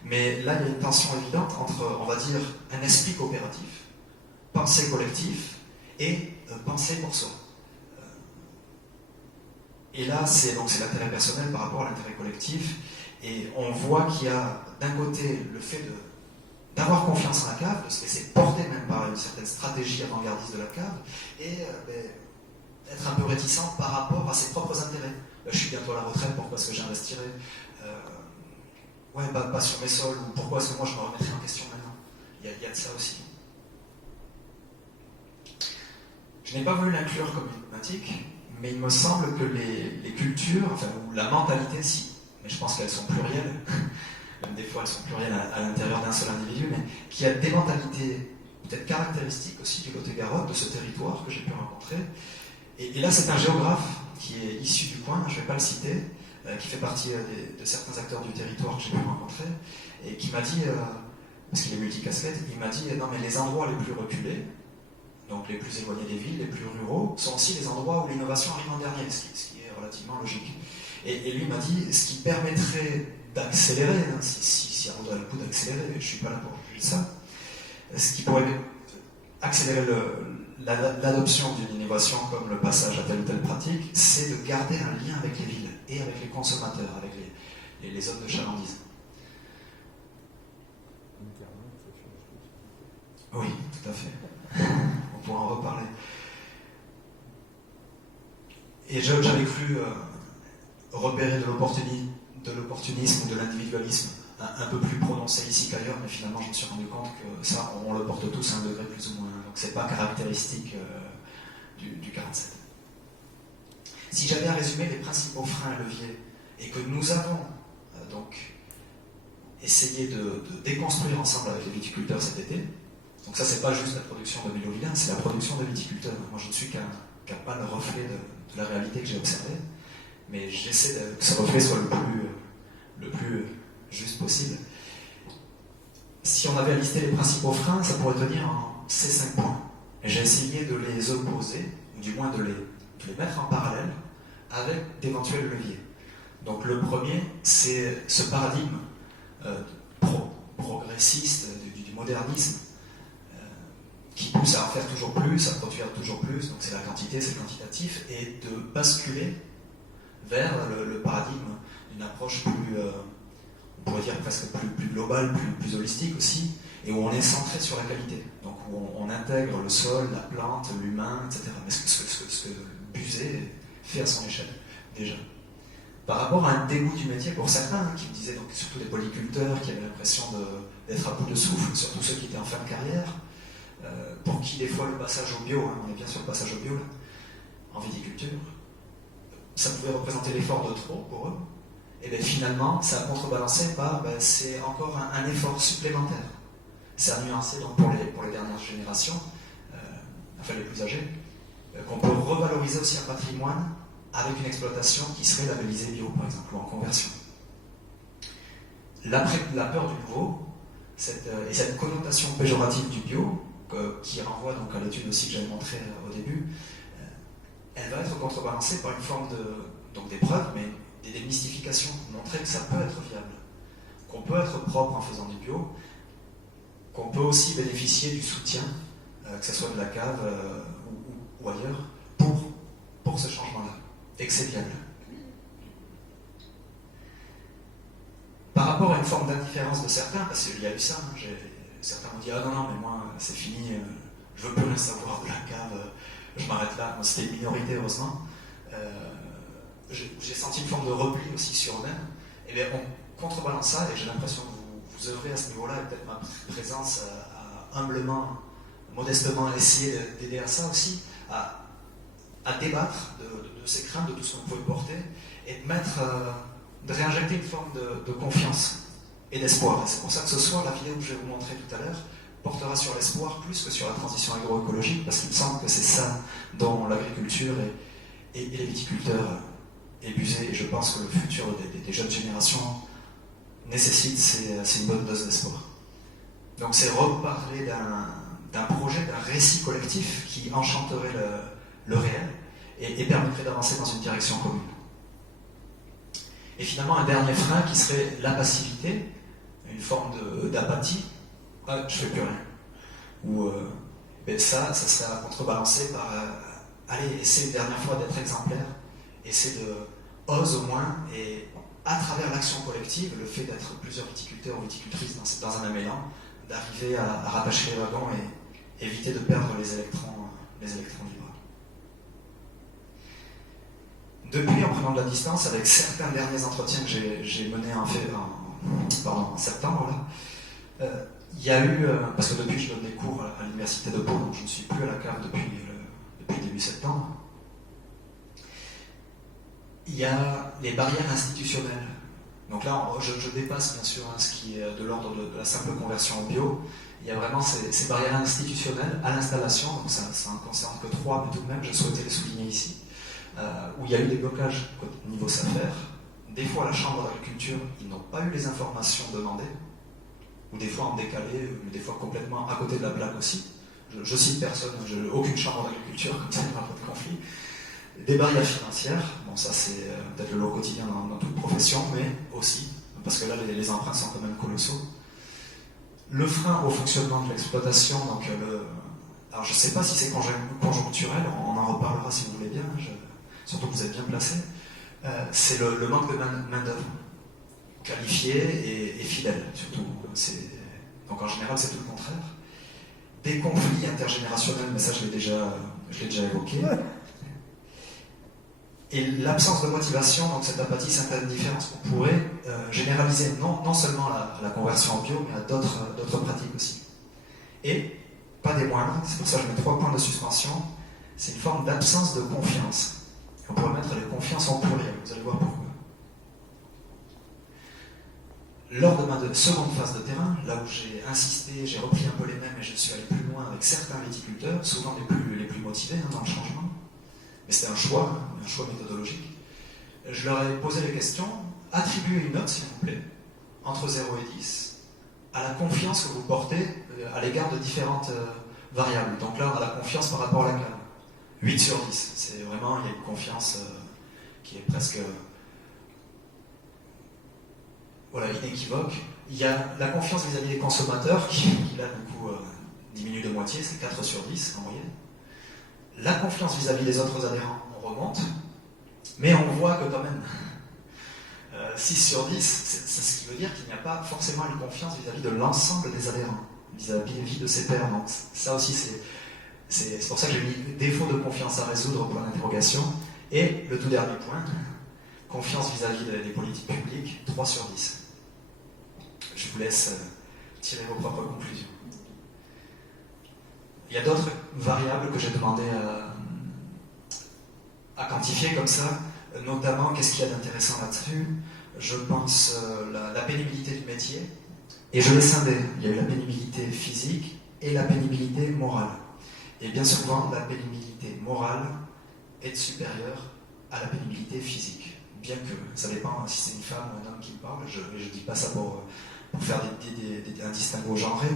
Mais là, il y a une tension évidente entre, on va dire, un esprit coopératif, penser collectif, et penser pour soi. Et là, c'est l'intérêt personnel par rapport à l'intérêt collectif. Et on voit qu'il y a d'un côté le fait d'avoir confiance en la cave, de se laisser porter même par une certaine stratégie avant-gardiste de la cave, et être un peu réticent par rapport à ses propres intérêts. Je suis bientôt à la retraite, pourquoi est-ce que j'investirais pas sur mes sols, ou pourquoi est-ce que moi je me remettrais en question maintenant. Il y a de ça aussi. Je n'ai pas voulu l'inclure comme une thématique, mais il me semble que les cultures, ou la mentalité, si, mais je pense qu'elles sont plurielles, même des fois elles sont plurielles à l'intérieur d'un seul individu, mais qu'il y a des mentalités peut-être caractéristiques aussi du Lot-et-Garonne, de ce territoire que j'ai pu rencontrer. Et là, c'est un géographe qui est issu du coin, je ne vais pas le citer, qui fait partie de certains acteurs du territoire que j'ai pu rencontrer, et qui m'a dit, parce qu'il est multicasquette, il m'a dit, non mais les endroits les plus reculés, donc les plus éloignés des villes, les plus ruraux, sont aussi les endroits où l'innovation arrive en dernier, ce qui est relativement logique. Et lui m'a dit, ce qui permettrait d'accélérer, si ça vaudrait le coup d'accélérer, je ne suis pas là pour juger ça, ce qui pourrait accélérer l'adoption d'une innovation comme le passage à telle ou telle pratique, c'est de garder un lien avec les villes et avec les consommateurs, avec les zones de chalandise. Oui, tout à fait. On pourra en reparler. Et j'avais cru repérer de l'opportunisme ou de l'individualisme un peu plus prononcé ici qu'ailleurs, mais finalement je me suis rendu compte que ça, on le porte tous à un degré plus ou moins. Donc c'est pas caractéristique du 47. Si j'avais à résumer les principaux freins et leviers, et que nous avons donc essayé de déconstruire ensemble avec les viticulteurs cet été, donc ça c'est pas juste la production de Mélo-Vilain, c'est la production de viticulteurs. Moi je ne suis qu'un pâle reflet de la réalité que j'ai observée, mais j'essaie que ce reflet soit le plus juste possible. Si on avait à lister les principaux freins, ça pourrait tenir en ces 5 points. Et j'ai essayé de les opposer, ou du moins de les mettre en parallèle avec d'éventuels leviers. Donc le premier, c'est ce paradigme progressiste du modernisme qui pousse à en faire toujours plus, à produire toujours plus, donc c'est la quantité, c'est le quantitatif, et de basculer vers le paradigme d'une approche plus, on pourrait dire presque plus globale, plus holistique aussi, et où on est centré sur la qualité, donc où on intègre le sol, la plante, l'humain, etc. Mais ce que Busé fait à son échelle, déjà. Par rapport à un dégoût du métier pour certains, qui me disaient, donc surtout des polyculteurs qui avaient l'impression d'être à bout de souffle, surtout ceux qui étaient en fin de carrière, pour qui des fois le passage au bio, on est bien sur le passage au bio là, en viticulture, ça pouvait représenter l'effort de trop pour eux, et bien finalement ça a contrebalancé par c'est encore un effort supplémentaire. C'est à nuancer donc pour les dernières générations, enfin les plus âgés, qu'on peut revaloriser aussi un patrimoine avec une exploitation qui serait labellisée bio par exemple, ou en conversion. La peur du nouveau, et cette connotation péjorative du bio, qui renvoie donc à l'étude aussi que j'avais montrée au début, elle va être contrebalancée par une forme donc d'épreuve, mais des démystifications, montrer que ça peut être viable, qu'on peut être propre en faisant du bio, qu'on peut aussi bénéficier du soutien, que ce soit de la cave ou ailleurs, pour ce changement-là, et que c'est viable. Par rapport à une forme d'indifférence de certains, parce qu'il y a eu ça, certains m'ont dit « Ah non, mais moi, c'est fini, je veux plus rien savoir de la cave, je m'arrête là. » Moi, c'était une minorité, heureusement. J'ai senti une forme de repli aussi sur eux-mêmes. Et bien, on contrebalance ça, et j'ai l'impression que vous œuvrez à ce niveau-là, et peut-être ma présence a humblement, modestement essayé d'aider à ça aussi, à débattre de ces craintes, de tout ce qu'on pouvait porter, et de réinjecter une forme de confiance et d'espoir. Et c'est pour ça que ce soir, la vidéo que je vais vous montrer tout à l'heure portera sur l'espoir plus que sur la transition agroécologique, parce qu'il me semble que c'est ça dont l'agriculture et les viticulteurs et Buzet, et je pense que le futur des jeunes générations nécessite, c'est une bonne dose d'espoir. Donc c'est reparler d'un projet, d'un récit collectif qui enchanterait le réel et permettrait d'avancer dans une direction commune. Et finalement, un dernier frein qui serait la passivité, une forme d'apathie. Ah, je fais plus rien. Ou ça serait contrebalancé par allez, essayer une dernière fois d'être exemplaire, essayer de ose au moins, et à travers l'action collective, le fait d'être plusieurs viticulteurs ou viticultrices dans un même élan, d'arriver à rattacher les wagons et éviter de perdre les électrons libres. Depuis, en prenant de la distance, avec certains derniers entretiens que j'ai menés en septembre, là, il y a eu, parce que depuis je donne des cours à l'université de Pau, donc je ne suis plus à la cave depuis début septembre, il y a les barrières institutionnelles. Donc là, je dépasse bien sûr ce qui est de l'ordre de la simple conversion au bio. Il y a vraiment ces barrières institutionnelles à l'installation, donc ça en concerne que 3, mais tout de même, je souhaitais les souligner ici, où il y a eu des blocages au niveau SAFER. Des fois, à la Chambre d'agriculture, ils n'ont pas eu les informations demandées, ou des fois en décalé, mais des fois complètement à côté de la plaque aussi. Je cite personne, aucune chambre d'agriculture, comme ça il n'y aura pas de conflit. Des barrières financières, bon ça c'est peut-être le lot quotidien dans toute profession, mais aussi, parce que là les emprunts sont quand même colossaux. Le frein au fonctionnement de l'exploitation, donc alors je ne sais pas si c'est conjoncturel, on en reparlera si vous voulez bien, surtout que vous êtes bien placé, c'est le manque de main-d'œuvre, qualifiée et fidèle surtout. Donc en général c'est tout le contraire. Des conflits intergénérationnels, mais ça je l'ai déjà évoqué. Et l'absence de motivation, donc cette apathie, cette indifférence, on pourrait généraliser non seulement la conversion au bio, mais à d'autres pratiques aussi. Et, pas des moindres, c'est pour ça que je mets 3 points de suspension, c'est une forme d'absence de confiance. On pourrait mettre les confiances en pluriel, vous allez voir pourquoi. Lors de ma seconde phase de terrain, là où j'ai insisté, j'ai repris un peu les mêmes et je suis allé plus loin avec certains viticulteurs, souvent les plus motivés dans le changement, mais c'était un choix méthodologique. Je leur ai posé les questions, attribuez une note s'il vous plaît, entre 0 et 10, à la confiance que vous portez à l'égard de différentes variables. Donc là on a la confiance par rapport à la gamme. 8 sur 10, c'est vraiment, il y a une confiance qui est presque inéquivoque. Il y a la confiance vis-à-vis des consommateurs qui là du coup diminue de moitié, c'est 4 sur 10 en moyenne. La confiance vis-à-vis des autres adhérents, on remonte, mais on voit que quand même 6 sur 10, c'est ce qui veut dire qu'il n'y a pas forcément une confiance vis-à-vis de l'ensemble des adhérents, vis-à-vis de ses pairs. Donc ça aussi, c'est pour ça que j'ai mis défaut de confiance à résoudre, point d'interrogation. Et le tout dernier point, confiance vis-à-vis des politiques publiques, 3 sur 10. Je vous laisse tirer vos propres conclusions. Il y a d'autres variables que j'ai demandé à quantifier comme ça, notamment qu'est-ce qu'il y a d'intéressant là-dessus. Je pense la pénibilité du métier, et je l'ai scindé. Il y a eu la pénibilité physique et la pénibilité morale. Et bien souvent, la pénibilité morale est supérieure à la pénibilité physique. Bien que, ça dépend si c'est une femme ou un homme qui parle, je ne dis pas ça pour faire un distinguo genré.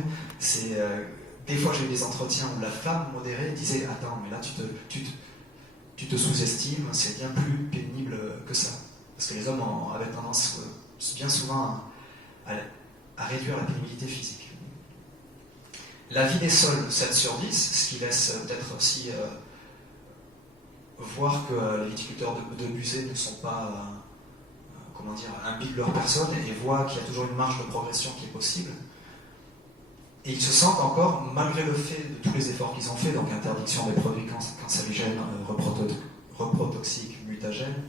Des fois, j'ai eu des entretiens où la femme modérée disait « Attends, mais là, tu te sous-estimes, c'est bien plus pénible que ça. » Parce que les hommes avaient tendance bien souvent à réduire la pénibilité physique. La vie des sols, 7 sur 10, ce qui laisse peut-être aussi voir que les viticulteurs de Buzet ne sont pas imbies de leur personne et voient qu'il y a toujours une marge de progression qui est possible. Et ils se sentent encore, malgré le fait de tous les efforts qu'ils ont faits, donc interdiction des produits cancérigènes, reprotoxiques, mutagènes,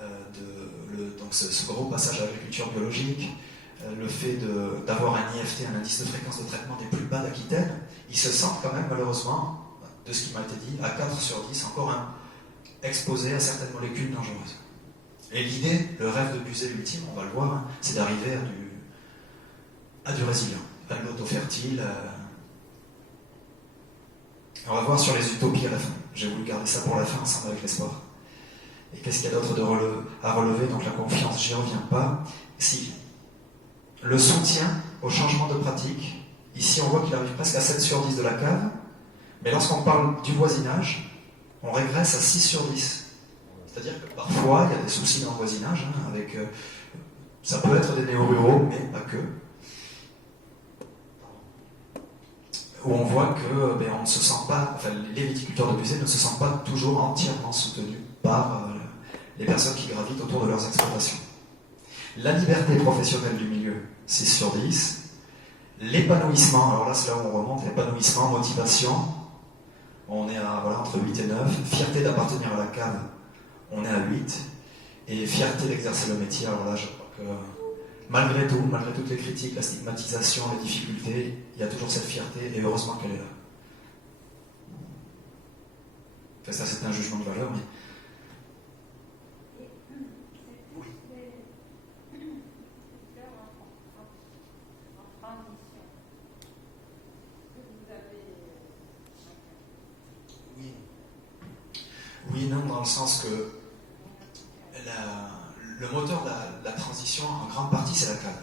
donc ce gros passage à l'agriculture biologique, le fait d'avoir un IFT, un indice de fréquence de traitement des plus bas d'Aquitaine, ils se sentent quand même, malheureusement, de ce qui m'a été dit, à 4 sur 10, encore exposés à certaines molécules dangereuses. Et l'idée, le rêve de Buzet ultime, on va le voir, c'est d'arriver à du résilient, à de l'auto-fertile. On va voir sur les utopies à la fin. J'ai voulu garder ça pour la fin, ensemble avec l'espoir. Et qu'est-ce qu'il y a d'autre à relever? Donc la confiance, j'y reviens pas. Si. Le soutien au changement de pratique, ici on voit qu'il arrive presque à 7 sur 10 de la cave, mais lorsqu'on parle du voisinage, on régresse à 6 sur 10. C'est-à-dire que parfois, il y a des soucis dans le voisinage, hein, avec, ça peut être des néo-ruraux, mais pas que. Où on voit que on ne se sent pas, enfin, les viticulteurs de Buzet ne se sentent pas toujours entièrement soutenus par les personnes qui gravitent autour de leurs exploitations. La liberté professionnelle du milieu, 6 sur 10. L'épanouissement, alors là c'est là où on remonte, l'épanouissement, motivation, on est à entre 8 et 9. Fierté d'appartenir à la cave, on est à 8. Et fierté d'exercer le métier, alors là je crois que malgré tout, malgré toutes les critiques, la stigmatisation, les difficultés, il y a toujours cette fierté et heureusement qu'elle est là. Enfin, ça c'est un jugement de valeur, mais... Oui, non, dans le sens que le moteur de la transition, en grande partie, c'est la cave.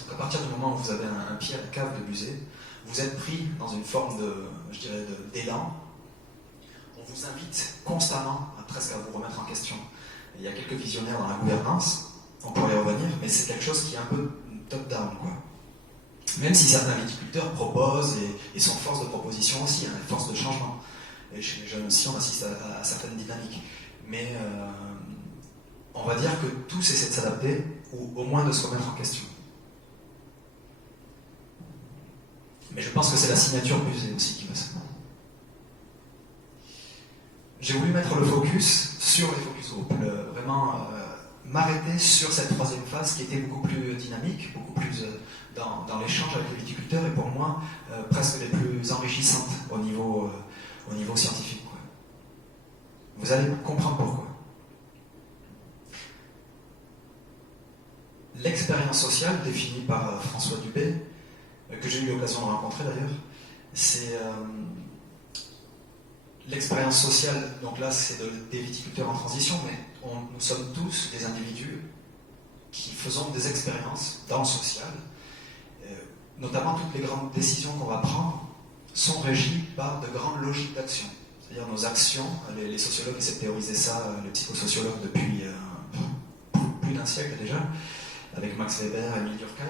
Donc à partir du moment où vous avez un pied à la cave de Buzet, vous êtes pris dans une forme d'élan. On vous invite constamment presque à vous remettre en question. Il y a quelques visionnaires dans la gouvernance, on pourrait y revenir, mais c'est quelque chose qui est un peu top-down, quoi. Même si certains viticulteurs proposent et sont force de proposition aussi, hein, force de changement. Et chez les jeunes aussi, on assiste à certaines dynamiques. Mais on va dire que tous essaient de s'adapter, ou au moins de se remettre en question. Mais je pense que c'est la signature Buzet aussi qui va se faire. J'ai voulu mettre le focus sur les focus group, vraiment m'arrêter sur cette troisième phase qui était beaucoup plus dynamique, beaucoup plus dans l'échange avec les viticulteurs et pour moi presque les plus enrichissantes au niveau scientifique, quoi. Vous allez comprendre pourquoi. L'expérience sociale, définie par François Dubé, que j'ai eu l'occasion de rencontrer d'ailleurs, c'est l'expérience sociale, donc là c'est des viticulteurs en transition, mais nous sommes tous des individus qui faisons des expériences dans le social. Notamment toutes les grandes décisions qu'on va prendre sont régies par de grandes logiques d'action. C'est-à-dire nos actions, les sociologues essaient de théoriser ça, les psychosociologues depuis plus d'un siècle déjà, avec Max Weber et Emile Durkheim.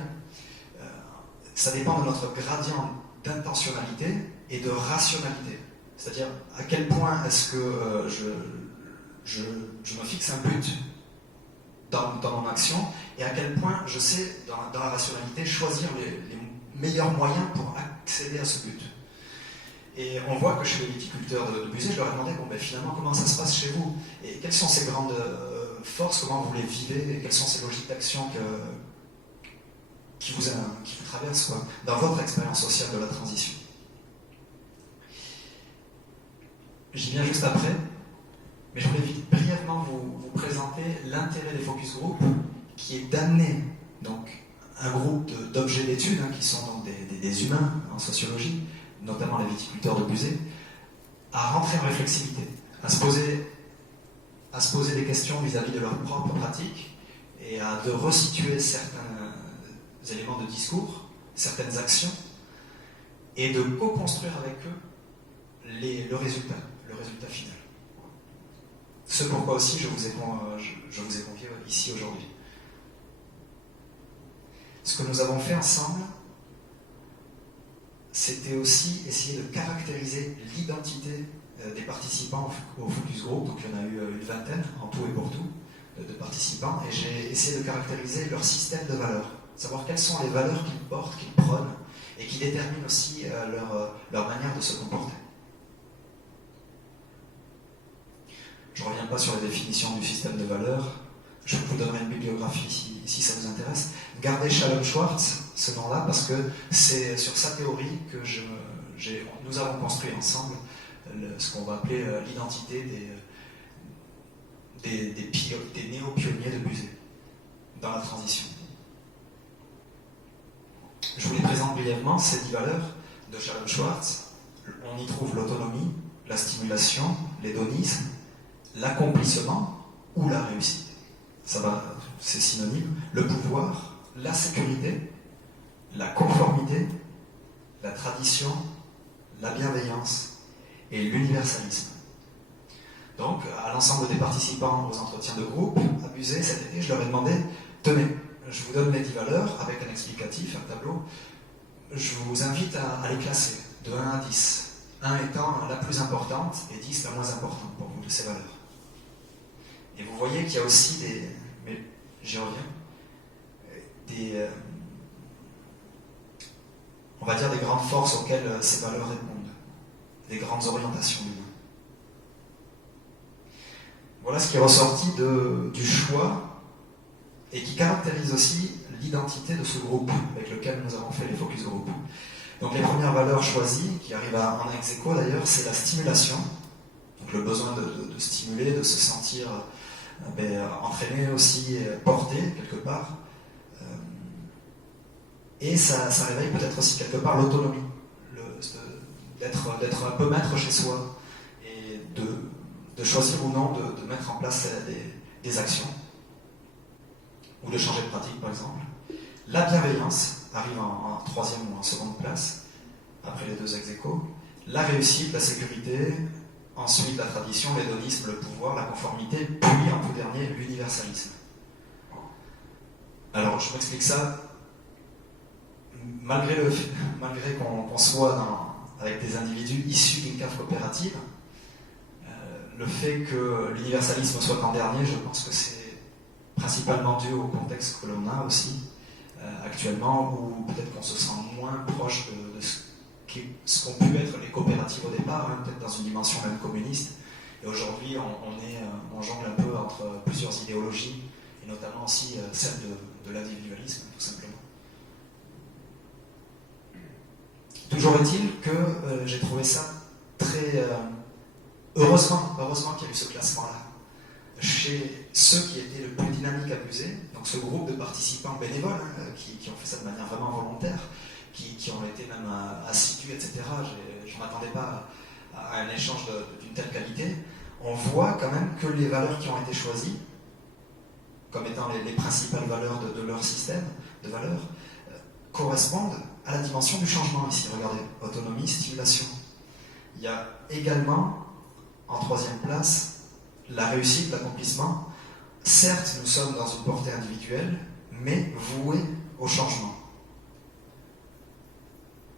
Ça dépend de notre gradient d'intentionnalité et de rationalité. C'est-à-dire à quel point est-ce que je me fixe un but dans mon action et à quel point je sais, dans la rationalité, choisir les meilleurs moyens pour accéder à ce but. Et on voit que chez les viticulteurs de Buzet, je leur ai demandé finalement comment ça se passe chez vous et quelles sont ces grandes forces, comment vous les vivez et quelles sont ces logiques d'action qui vous traversent, quoi, dans votre expérience sociale de la transition. J'y viens juste après, mais je voulais brièvement vous présenter l'intérêt des focus group, qui est d'amener donc un groupe d'objets d'études, qui sont donc des humains en sociologie, notamment les viticulteurs de Buzet, à rentrer en réflexivité, à se poser des questions vis-à-vis de leur propre pratique et de resituer certains éléments de discours, certaines actions, et de co-construire avec eux le résultat final. Ce pourquoi aussi je vous ai convié ici aujourd'hui. Ce que nous avons fait ensemble, c'était aussi essayer de caractériser l'identité des participants au focus group. Donc il y en a eu une vingtaine, en tout et pour tout, de participants, et j'ai essayé de caractériser leur système de valeurs, savoir quelles sont les valeurs qu'ils portent, qu'ils prônent, et qui déterminent aussi leur manière de se comporter. Je ne reviens pas sur la définition du système de valeurs, je vous donnerai une bibliographie si ça vous intéresse. Gardez Shalom Schwartz, ce nom-là, parce que c'est sur sa théorie que nous avons construit ensemble ce qu'on va appeler l'identité des néo-pionniers de Buzet dans la transition. Je vous les présente brièvement, ces 10 valeurs de Shalom Schwartz. On y trouve l'autonomie, la stimulation, l'hédonisme, l'accomplissement ou la réussite. Ça va, c'est synonyme. Le pouvoir, la sécurité, la conformité, la tradition, la bienveillance et l'universalisme. Donc, à l'ensemble des participants aux entretiens de groupe, Abusé, cet été, je leur ai demandé, tenez, je vous donne mes 10 valeurs avec un explicatif, un tableau. Je vous invite à les classer de 1 à 10. 1 étant la plus importante et 10 la moins importante pour vous de ces valeurs. Et vous voyez qu'il y a aussi des, mais j'y reviens, des, on va dire des grandes forces auxquelles ces valeurs répondent, des grandes orientations humaines. Voilà ce qui est ressorti du choix et qui caractérise aussi l'identité de ce groupe avec lequel nous avons fait les focus group. Donc les premières valeurs choisies, qui arrivent en ex aequo d'ailleurs, c'est la stimulation, donc le besoin de stimuler, de se sentir entraîné aussi, porté quelque part. Et ça réveille peut-être aussi quelque part l'autonomie, d'être un peu maître chez soi et de choisir ou non de mettre en place des actions ou de changer de pratique par exemple. La bienveillance arrive en troisième ou en seconde place, après les 2 ex aequo. La réussite, la sécurité, ensuite la tradition, l'hédonisme, le pouvoir, la conformité, puis en tout dernier, l'universalisme. Alors je m'explique ça, malgré qu'on soit avec des individus issus d'une cave coopérative, le fait que l'universalisme soit en dernier, je pense que c'est principalement dû au contexte que l'on a aussi actuellement, où peut-être qu'on se sent moins proche de ce qu'ont pu être les coopératives au départ, hein, peut-être dans une dimension même communiste. Et aujourd'hui, on jongle un peu entre plusieurs idéologies, et notamment aussi celle de l'individualisme, tout simplement. Toujours est-il que j'ai trouvé ça très... heureusement qu'il y a eu ce classement-là. Chez ceux qui étaient le plus dynamiques Abusé, donc ce groupe de participants bénévoles qui ont fait ça de manière vraiment volontaire, qui ont été même assidus, etc. Je ne m'attendais pas à un échange d'une telle qualité. On voit quand même que les valeurs qui ont été choisies, comme étant les principales valeurs de leur système de valeurs, correspondent à la dimension du changement ici. Regardez, autonomie, stimulation. Il y a également, en troisième place, la réussite, l'accomplissement. Certes, nous sommes dans une portée individuelle, mais vouée au changement.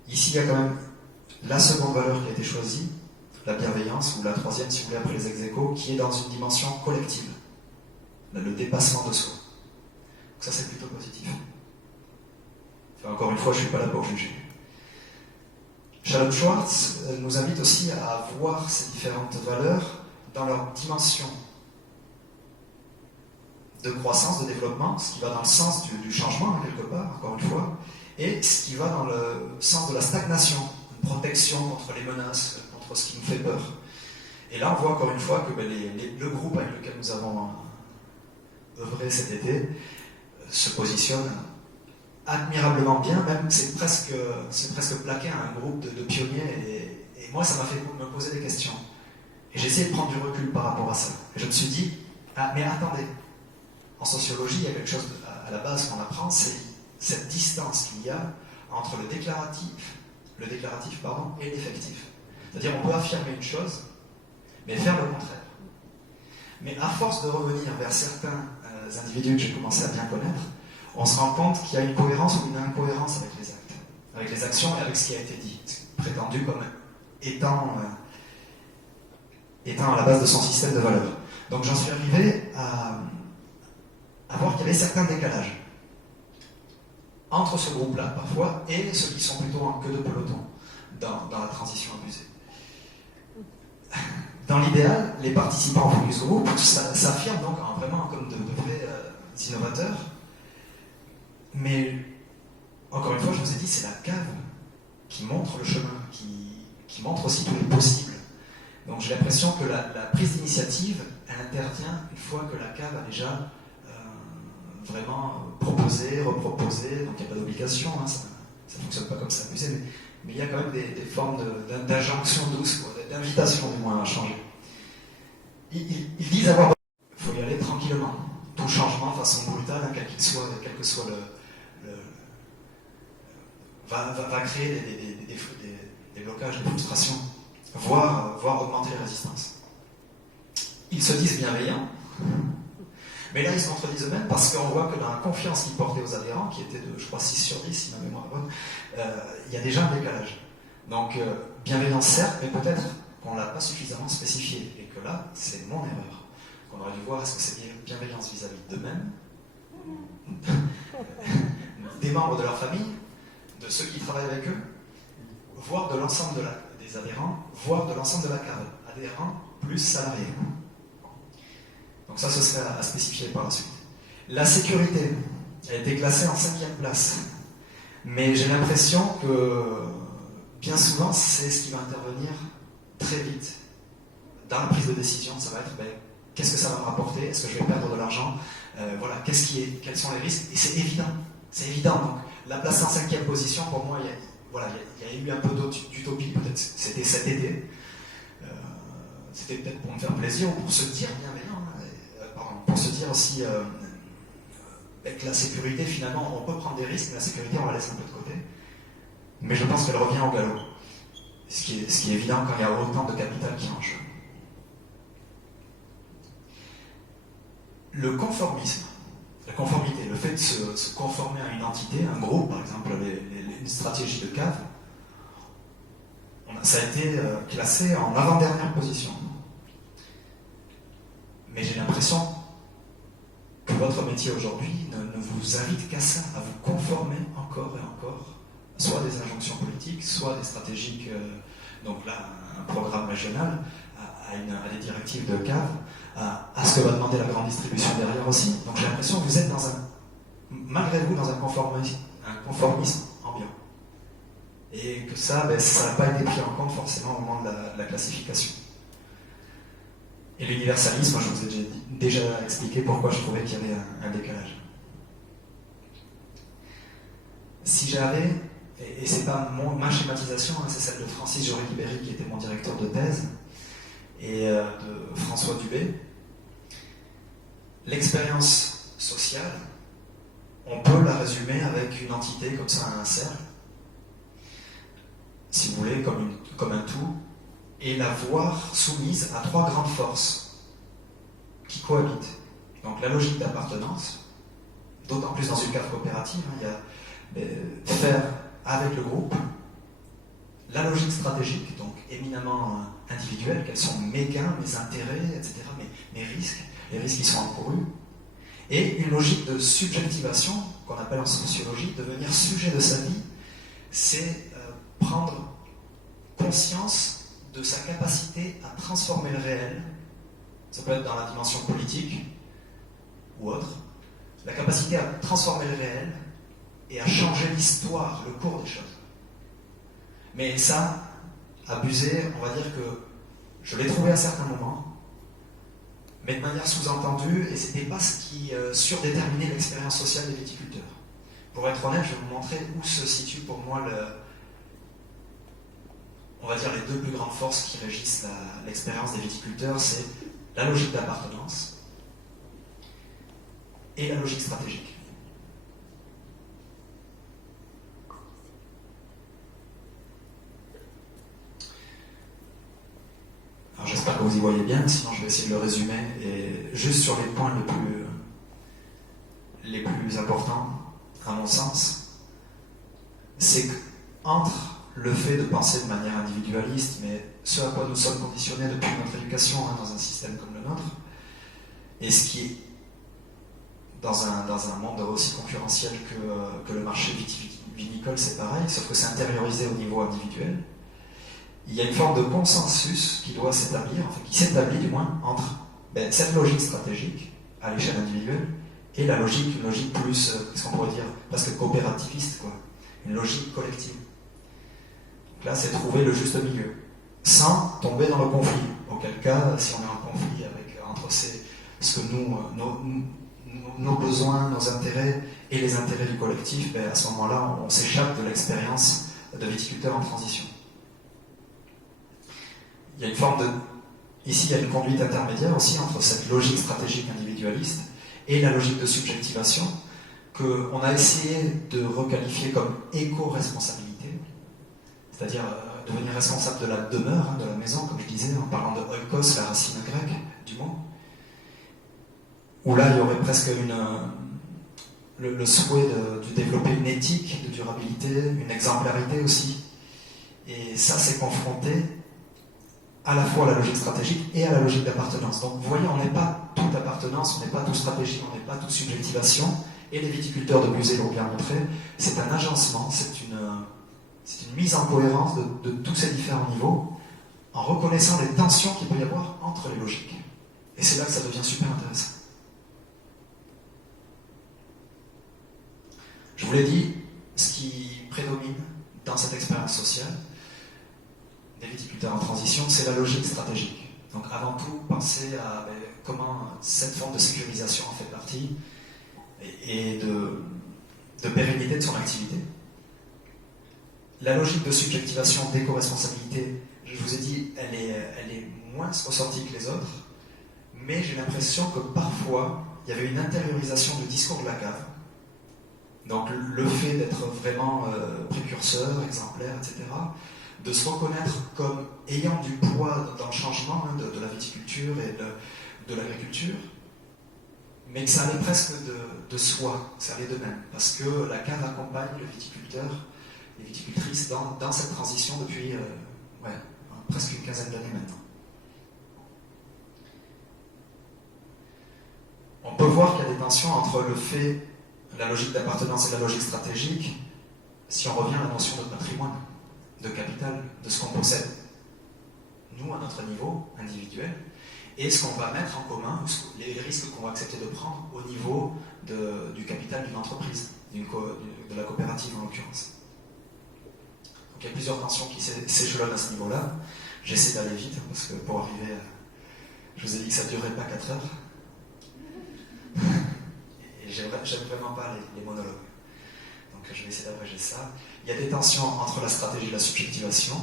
Ici, il y a quand même la seconde valeur qui a été choisie, la bienveillance, ou la troisième, si vous voulez, après les ex aequo, qui est dans une dimension collective, le dépassement de soi. Donc ça, c'est plutôt positif. Enfin, encore une fois, je ne suis pas là pour juger. Charlotte Schwartz nous invite aussi à voir ces différentes valeurs dans leur dimension de croissance, de développement, ce qui va dans le sens du changement, quelque part, encore une fois, et ce qui va dans le sens de la stagnation, une protection contre les menaces, contre ce qui nous fait peur. Et là, on voit encore une fois que le groupe avec lequel nous avons œuvré cet été se positionne admirablement bien, même c'est presque plaqué à un groupe de pionniers, et moi, ça m'a fait me poser des questions. Et j'ai essayé de prendre du recul par rapport à ça. Et je me suis dit, mais attendez, en sociologie, il y a quelque chose à la base qu'on apprend, c'est cette distance qu'il y a entre le déclaratif et l'effectif. C'est-à-dire, on peut affirmer une chose, mais faire le contraire. Mais à force de revenir vers certains individus que j'ai commencé à bien connaître, on se rend compte qu'il y a une cohérence ou une incohérence avec les actes, avec les actions et avec ce qui a été dit, prétendu comme étant à la base de son système de valeurs. Donc j'en suis arrivé à voir qu'il y avait certains décalages entre ce groupe-là, parfois, et ceux qui sont plutôt en queue de peloton dans la transition abusée. Dans l'idéal, les participants au focus group s'affirment donc vraiment comme de vrais innovateurs, mais encore une fois, je vous ai dit, c'est la cave qui montre le chemin, qui montre aussi tous les possibles. Donc j'ai l'impression que la prise d'initiative, elle intervient une fois que la cave a déjà vraiment proposé, reproposé, donc il n'y a pas d'obligation, hein, ça ne fonctionne pas comme ça, mais il y a quand même des formes d'injonction douce, d'invitation du moins à changer. Ils disent avoir... Il faut y aller tranquillement. Tout changement, de façon brutale, hein, quel que soit va créer des blocages, des frustrations, voire augmenter les résistances. Ils se disent bienveillants, mais là ils se contredisent eux-mêmes parce qu'on voit que dans la confiance qu'ils portaient aux adhérents, qui était de, je crois, 6 sur 10, si ma mémoire est bonne, il y a déjà un décalage. Donc, bienveillance certes, mais peut-être qu'on ne l'a pas suffisamment spécifié, et que là, c'est mon erreur. Qu'on aurait dû voir, est-ce que c'est bienveillance vis-à-vis d'eux-mêmes, des membres de leur famille, de ceux qui travaillent avec eux, voire de l'ensemble des adhérents, voire de l'ensemble de la cave, adhérents plus salariés. Donc ça, ce serait à spécifier par la suite. La sécurité, elle a été classée en 5e place, mais j'ai l'impression que bien souvent, c'est ce qui va intervenir très vite dans la prise de décision. Ça va être, qu'est-ce que ça va me rapporter? Est-ce que je vais perdre de l'argent? Voilà, quels sont les risques? Et c'est évident. C'est évident. Donc, la place en 5e position, pour moi, il y a eu un peu d'utopie, peut-être. C'était cet été. C'était peut-être pour me faire plaisir ou pour se dire bienveillant. Pour se dire aussi que la sécurité, finalement, on peut prendre des risques, mais la sécurité, on la laisse un peu de côté. Mais je pense qu'elle revient au galop. Ce qui est évident quand il y a autant de capital qui est en jeu. Le conformisme, la conformité, le fait de se conformer à une entité, un groupe, par exemple, une stratégie de cave, ça a été classé en avant-dernière position. Mais j'ai l'impression que votre métier aujourd'hui ne vous invite qu'à ça, à vous conformer encore et encore, soit des injonctions politiques, soit des stratégiques, donc là, un programme régional, à des directives de cave, à ce que va demander la grande distribution derrière aussi. Donc j'ai l'impression que vous êtes malgré vous, dans un conformisme ambiant. Et que ça n'a pas été pris en compte forcément au moment de la classification. Et l'universalisme, je vous ai déjà expliqué pourquoi je trouvais qu'il y avait un décalage. Si j'avais, et c'est pas ma schématisation, hein, c'est celle de Francis Jory-Ribéry qui était mon directeur de thèse, et de François Dubé, l'expérience sociale, on peut la résumer avec une entité comme ça, un cercle, si vous voulez, comme un tout, et la voir soumise à 3 grandes forces qui cohabitent. Donc la logique d'appartenance, d'autant plus dans une cadre coopérative, hein, il y a faire avec le groupe, la logique stratégique, donc éminemment individuelle, quels sont mes gains, mes intérêts, etc., mes risques, les risques qui sont encourus, et une logique de subjectivation, qu'on appelle en sociologie, devenir sujet de sa vie, c'est prendre conscience de sa capacité à transformer le réel, ça peut être dans la dimension politique ou autre, la capacité à transformer le réel et à changer l'histoire, le cours des choses. Mais ça, abusé, on va dire que je l'ai trouvé à certains moments, mais de manière sous-entendue, et c'était pas ce qui surdéterminait l'expérience sociale des viticulteurs. Pour être honnête, je vais vous montrer où se situe pour moi on va dire les 2 plus grandes forces qui régissent l'expérience des viticulteurs, c'est la logique d'appartenance et la logique stratégique. Alors j'espère que vous y voyez bien, sinon je vais essayer de le résumer, et juste sur les points les plus importants, à mon sens, c'est qu'entre le fait de penser de manière individualiste, mais ce à quoi nous sommes conditionnés depuis notre éducation, hein, dans un système comme le nôtre, et ce qui est dans un monde aussi concurrentiel que le marché vinicole, c'est pareil, sauf que c'est intériorisé au niveau individuel. Il y a une forme de consensus qui doit s'établir, enfin qui s'établit du moins, entre cette logique stratégique à l'échelle individuelle et une logique plus, qu'est-ce qu'on pourrait dire, presque coopérativiste, quoi, une logique collective. Donc là, c'est trouver le juste milieu, sans tomber dans le conflit. Auquel cas, si on est en conflit entre ce que nos besoins, nos intérêts et les intérêts du collectif, à ce moment-là, on s'échappe de l'expérience de viticulteur en transition. Il y a une forme Ici, il y a une conduite intermédiaire aussi entre cette logique stratégique individualiste et la logique de subjectivation qu'on a essayé de requalifier comme éco-responsabilité, c'est-à-dire devenir responsable de la demeure, de la maison, comme je disais, en parlant de oikos, la racine grecque du mot, où là, il y aurait presque le souhait de développer une éthique de durabilité, une exemplarité aussi. Et ça, c'est confronté à la fois à la logique stratégique et à la logique d'appartenance. Donc vous voyez, on n'est pas toute appartenance, on n'est pas tout stratégie, on n'est pas tout subjectivation, et les viticulteurs de Musée l'ont bien montré, c'est un agencement, c'est une mise en cohérence de tous ces différents niveaux, en reconnaissant les tensions qu'il peut y avoir entre les logiques. Et c'est là que ça devient super intéressant. Je vous l'ai dit, ce qui prédomine dans cette expérience sociale des viticulteurs en transition, c'est la logique stratégique. Donc avant tout, pensez à comment cette forme de sécurisation en fait partie et de pérennité de son activité. La logique de subjectivation, d'éco-responsabilité, je vous ai dit, elle est moins ressortie que les autres, mais j'ai l'impression que parfois, il y avait une intériorisation du discours de la cave. Donc le fait d'être vraiment précurseur, exemplaire, etc., de se reconnaître comme ayant du poids dans le changement de la viticulture et de l'agriculture, mais que ça allait presque de soi, ça allait de même, parce que la cave accompagne le viticulteur, les viticultrices dans cette transition depuis presque une quinzaine d'années maintenant. On peut voir qu'il y a des tensions entre le fait, la logique d'appartenance et la logique stratégique, si on revient à la notion de patrimoine, de capital, de ce qu'on possède, nous, à notre niveau individuel, et ce qu'on va mettre en commun, les risques qu'on va accepter de prendre au niveau du capital d'une entreprise, de la coopérative en l'occurrence. Donc il y a plusieurs tensions qui s'échelonnent à ce niveau-là. J'essaie d'aller vite, parce que pour arriver je vous ai dit que ça ne durerait pas 4 heures. Et j'aime vraiment pas les monologues. Donc je vais essayer d'abréger ça. Il y a des tensions entre la stratégie et la subjectivation.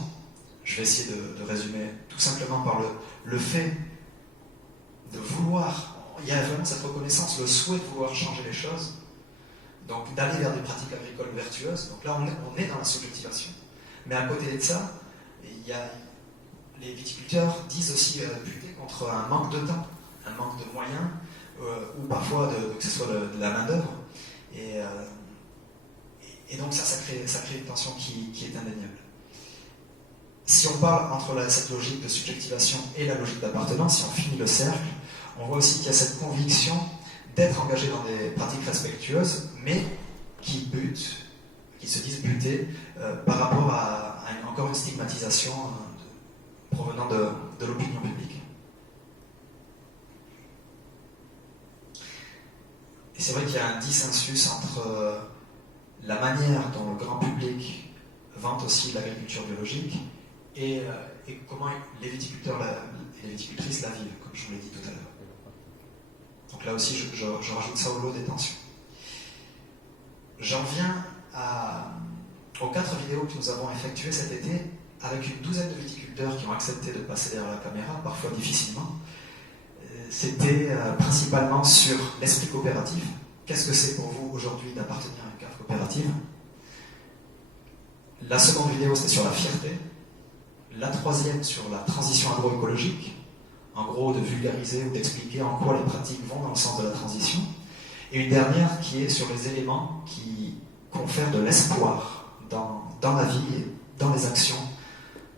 Je vais essayer de résumer tout simplement par le fait de vouloir, il y a vraiment cette reconnaissance, le souhait de vouloir changer les choses, donc d'aller vers des pratiques agricoles vertueuses. Donc là, on est dans la subjectivation. Mais à côté de ça, les viticulteurs disent aussi lutter contre un manque de temps, un manque de moyens, ou parfois que ce soit de la main-d'œuvre. Et donc ça crée une tension qui est indéniable. Si on parle entre cette logique de subjectivation et la logique d'appartenance, si on finit le cercle, on voit aussi qu'il y a cette conviction d'être engagé dans des pratiques respectueuses, mais qui se disent butées par rapport à encore une stigmatisation provenant de l'opinion publique. Et c'est vrai qu'il y a un dissensus entre la manière dont le grand public vante aussi l'agriculture biologique et comment les viticulteurs et les viticultrices la vivent, comme je vous l'ai dit tout à l'heure. Donc là aussi, je rajoute ça au lot des tensions. J'en viens aux 4 vidéos que nous avons effectuées cet été avec une douzaine de viticulteurs qui ont accepté de passer derrière la caméra, parfois difficilement. C'était principalement sur l'esprit coopératif. Qu'est-ce que c'est pour vous aujourd'hui d'appartenir à une cave coopérative? La seconde vidéo, c'était sur la fierté. La troisième, sur la transition agroécologique. En gros, de vulgariser ou d'expliquer en quoi les pratiques vont dans le sens de la transition. Et une dernière qui est sur les éléments qui confèrent de l'espoir dans la vie et dans les actions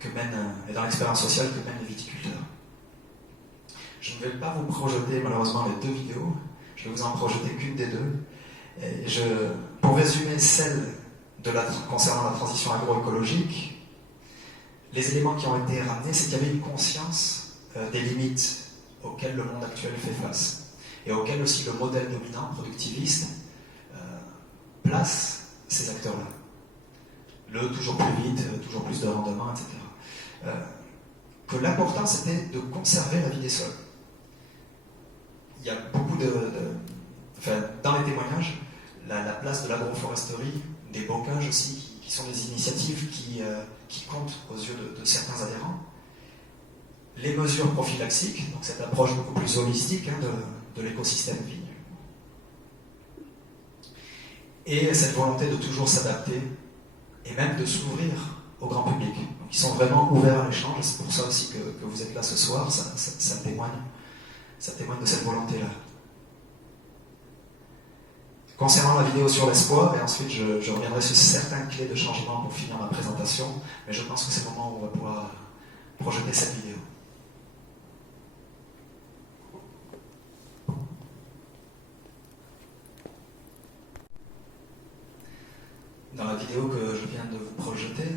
et dans l'expérience sociale que mènent les viticulteurs. Je ne vais pas vous projeter malheureusement les 2 vidéos, je vais vous en projeter qu'une des 2. Et pour résumer celle concernant la transition agroécologique, les éléments qui ont été ramenés, c'est qu'il y avait une conscience des limites auxquelles le monde actuel fait face, et auxquelles aussi le modèle dominant, productiviste, place ces acteurs-là. Le toujours plus vite, toujours plus de rendement, etc. Que l'important, c'était de conserver la vie des sols. Il y a beaucoup dans les témoignages, la place de l'agroforesterie, des bocages aussi, qui sont des initiatives qui comptent aux yeux de certains adhérents. les mesures prophylaxiques, donc cette approche beaucoup plus holistique de l'écosystème vigne, et cette volonté de toujours s'adapter et même de s'ouvrir au grand public. Donc ils sont vraiment ouverts à l'échange, et c'est pour ça aussi que vous êtes là ce soir, ça témoigne de cette volonté-là. Concernant la vidéo sur l'espoir, et ensuite je reviendrai sur certaines clés de changement pour finir ma présentation, mais je pense que c'est le moment où on va pouvoir projeter cette vidéo. Dans la vidéo que je viens de vous projeter,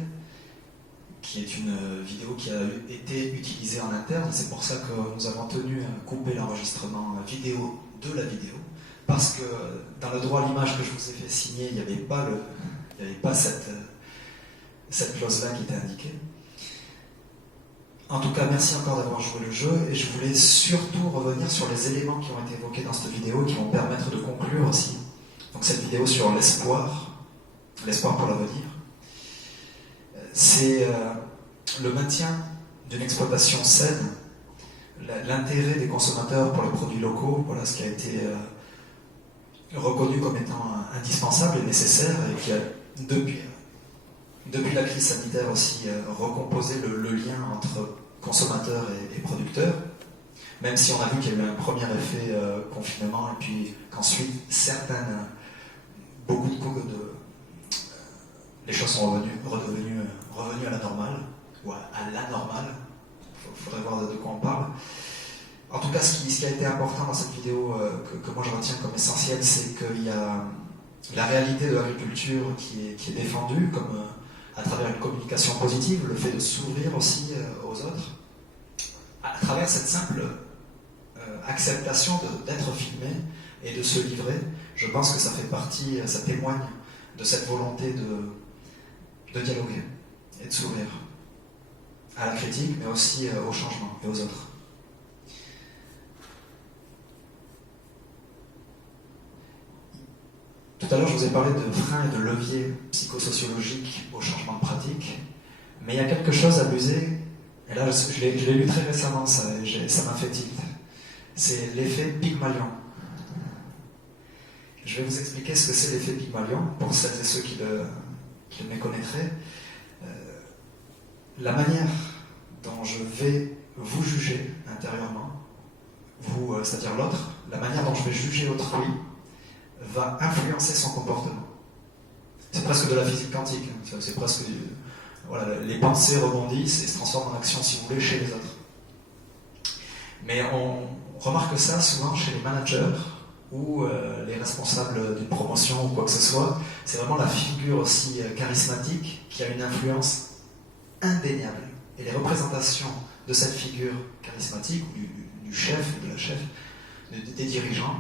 qui est une vidéo qui a été utilisée en interne, c'est pour ça que nous avons tenu à couper l'enregistrement vidéo de la vidéo, parce que dans le droit à l'image que je vous ai fait signer, il n'y avait pas cette clause-là qui était indiquée. En tout cas, merci encore d'avoir joué le jeu, et je voulais surtout revenir sur les éléments qui ont été évoqués dans cette vidéo, qui vont permettre de conclure aussi. Donc cette vidéo sur l'espoir pour l'avenir, c'est le maintien d'une exploitation saine, l'intérêt des consommateurs pour les produits locaux, voilà ce qui a été reconnu comme étant indispensable et nécessaire, et qui a, depuis la crise sanitaire aussi, recomposé le lien entre consommateurs et producteurs, même si on a vu qu'il y a eu un premier effet confinement, et puis qu'ensuite beaucoup de les choses sont revenues à la normale, ou à la normale. Il faudrait voir de quoi on parle. En tout cas, ce qui a été important dans cette vidéo, que moi je retiens comme essentiel, c'est qu'il y a la réalité de l'agriculture qui est défendue, comme à travers une communication positive, le fait de s'ouvrir aussi aux autres, à travers cette simple acceptation d'être filmé et de se livrer. Je pense que ça fait partie, ça témoigne de cette volonté de dialoguer et de s'ouvrir à la critique, mais aussi au changement et aux autres. Tout à l'heure, je vous ai parlé de freins et de leviers psychosociologiques au changement de pratique, mais il y a quelque chose à amusé, et là je l'ai lu très récemment, ça m'a fait tilt. C'est l'effet Pygmalion. Je vais vous expliquer ce que c'est l'effet Pygmalion, pour celles et ceux qui le méconnaîtraient. La manière dont je vais vous juger intérieurement, vous, c'est-à-dire l'autre, la manière dont je vais juger autrui, va influencer son comportement. C'est presque de la physique quantique, hein. C'est presque voilà, les pensées rebondissent et se transforment en action, si vous voulez, chez les autres. Mais on remarque ça souvent chez les managers ou les responsables d'une promotion ou quoi que ce soit. C'est vraiment la figure aussi charismatique qui a une influence indéniable. Et les représentations de cette figure charismatique, ou du chef ou de la chef, des dirigeants,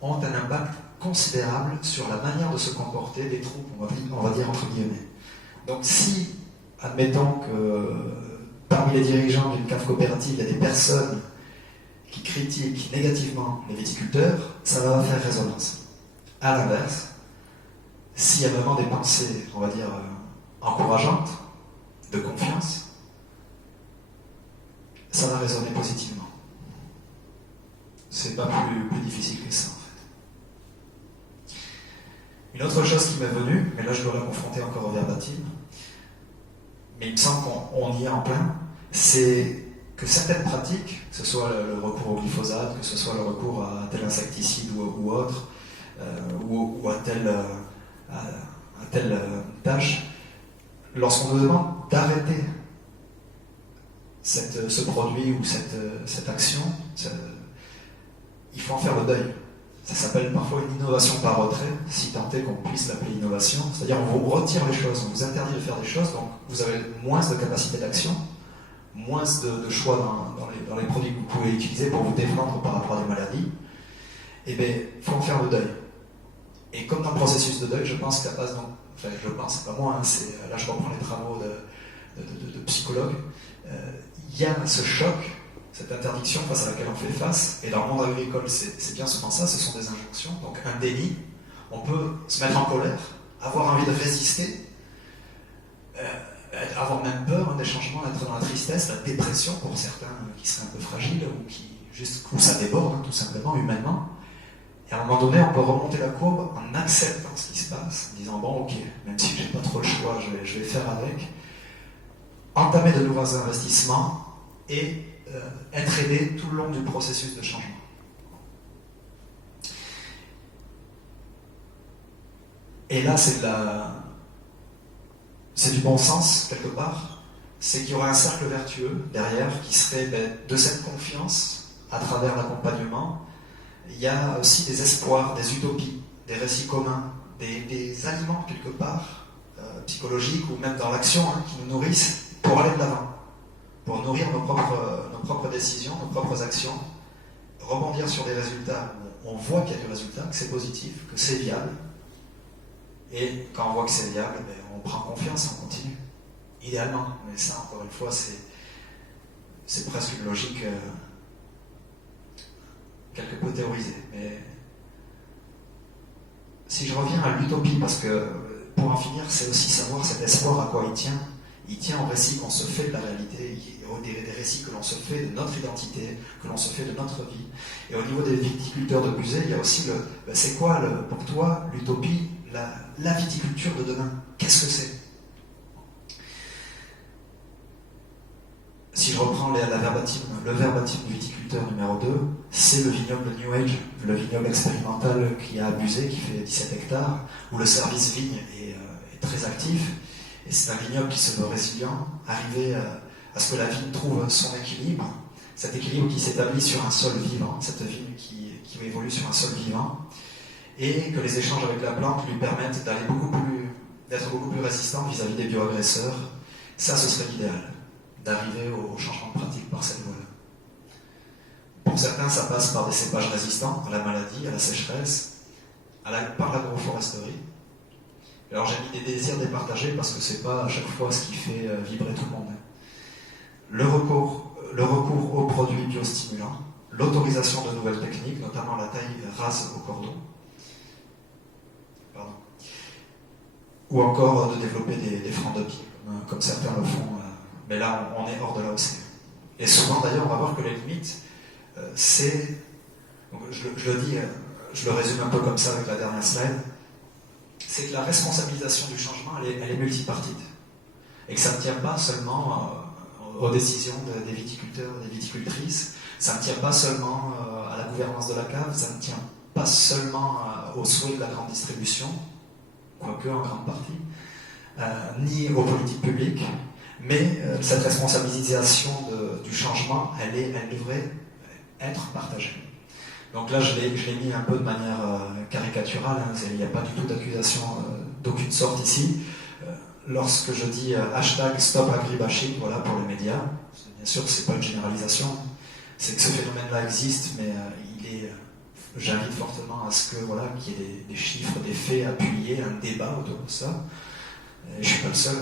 ont un impact considérable sur la manière de se comporter des troupes, on va dire entre guillemets. Donc si, admettons que parmi les dirigeants d'une cave coopérative, il y a des personnes qui critiquent négativement les viticulteurs, ça va faire résonance. À l'inverse, s'il y a vraiment des pensées, on va dire, encourageantes, de confiance, ça va résonner positivement. C'est pas plus difficile que ça, en fait. Une autre chose qui m'est venue, mais là je dois la confronter encore au verbatim, mais il me semble qu'on y est en plein, c'est que certaines pratiques, que ce soit le recours au glyphosate, que ce soit le recours à tel insecticide ou autre, ou à telle tâche, lorsqu'on nous demande d'arrêter ce produit ou cette action, il faut en faire le deuil. Ça s'appelle parfois une innovation par retrait, si tant est qu'on puisse l'appeler innovation. C'est-à-dire on vous retire les choses, on vous interdit de faire des choses, donc vous avez moins de capacité d'action, moins de choix dans les produits que vous pouvez utiliser pour vous défendre par rapport à des maladies. Et bien, il faut en faire le deuil. Et comme dans le processus de deuil, je pense qu'à base, enfin je pense, c'est pas moi, hein, là je reprends les travaux de psychologues, il y a ce choc, cette interdiction face à laquelle on fait face, et dans le monde agricole c'est bien souvent ça, ce sont des injonctions, donc un déni, on peut se mettre en colère, avoir envie de résister, avoir même peur des changements, être dans la tristesse, la dépression pour certains qui seraient un peu fragiles ou où ça déborde tout simplement humainement. Et à un moment donné, on peut remonter la courbe en acceptant ce qui se passe, en disant bon ok, même si j'ai pas trop le choix, je vais faire avec, entamer de nouveaux investissements et être aidé tout le long du processus de changement. Et là, c'est du bon sens, quelque part. C'est qu'il y aurait un cercle vertueux derrière qui serait de cette confiance à travers l'accompagnement. Il y a aussi des espoirs, des utopies, des récits communs, des aliments, quelque part, psychologiques ou même dans l'action, qui nous nourrissent pour aller de l'avant, pour nourrir nos propres décisions, nos propres actions, rebondir sur des résultats où on voit qu'il y a du résultat, que c'est positif, que c'est viable. Et quand on voit que c'est viable, on prend confiance, on continue. Idéalement. Mais ça, encore une fois, c'est presque une logique quelque peu théorisée. Mais si je reviens à l'utopie, parce que pour en finir, c'est aussi savoir cet espoir à quoi il tient. Il tient au récit qu'on se fait de la réalité, des récits que l'on se fait de notre identité, que l'on se fait de notre vie. Et au niveau des viticulteurs de Buzet, il y a aussi c'est quoi pour toi l'utopie, la viticulture de demain? Qu'est-ce que c'est? Si je reprends le verbatim du viticulteur numéro 2, c'est le vignoble New Age, le vignoble expérimental qui a abusé, qui fait 17 hectares, où le service vigne est très actif. Et c'est un vignoble qui se veut résilient, arriver à ce que la vigne trouve son équilibre, cet équilibre qui s'établit sur un sol vivant, cette vigne qui évolue sur un sol vivant, et que les échanges avec la plante lui permettent d'être beaucoup plus résistant vis-à-vis des bioagresseurs. Ça, ce serait l'idéal, d'arriver au changement de pratique par cette voie-là. Pour certains, ça passe par des cépages résistants à la maladie, à la sécheresse, par l'agroforesterie. Alors j'ai mis des désirs départagés parce que c'est pas à chaque fois ce qui fait vibrer tout le monde. Le recours aux produits biostimulants, l'autorisation de nouvelles techniques, notamment la taille rase au cordon, ou encore de développer des francs de pied, comme certains le font, mais là on est hors de l'AOC. Et souvent d'ailleurs on va voir que les limites, donc, je le dis, je le résume un peu comme ça avec la dernière slide, c'est que la responsabilisation du changement, elle est multipartite. Et que ça ne tient pas seulement aux décisions des viticulteurs, des viticultrices, ça ne tient pas seulement à la gouvernance de la cave, ça ne tient pas seulement aux souhaits de la grande distribution, quoique en grande partie, ni aux politiques publiques, mais cette responsabilisation du changement, elle devrait être partagée. Donc là, je l'ai mis un peu de manière caricaturale, il n'y a pas du tout d'accusation d'aucune sorte ici. Lorsque je dis hashtag stop agribashing, voilà, pour les médias, bien sûr que ce n'est pas une généralisation, c'est que ce phénomène-là existe, mais j'invite fortement à ce que qu'il y ait des chiffres, des faits appuyés, un débat autour de ça. Et je ne suis pas le seul.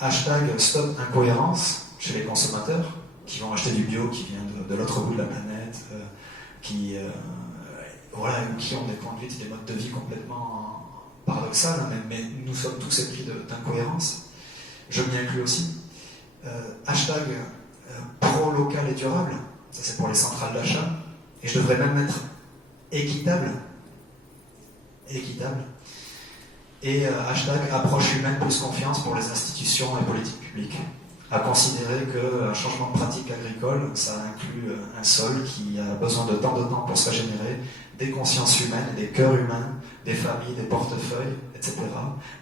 Hashtag stop incohérence chez les consommateurs qui vont acheter du bio qui vient de l'autre bout de la planète, qui ont des conduites, des modes de vie complètement paradoxales, mais nous sommes tous épris d'incohérence. Je m'y inclus aussi. Hashtag pro-local et durable, ça c'est pour les centrales d'achat, et je devrais même mettre équitable, et hashtag approche humaine plus confiance pour les institutions et politiques publiques. À considérer qu'un changement de pratique agricole, ça inclut un sol qui a besoin de temps pour se régénérer, des consciences humaines, des cœurs humains, des familles, des portefeuilles, etc.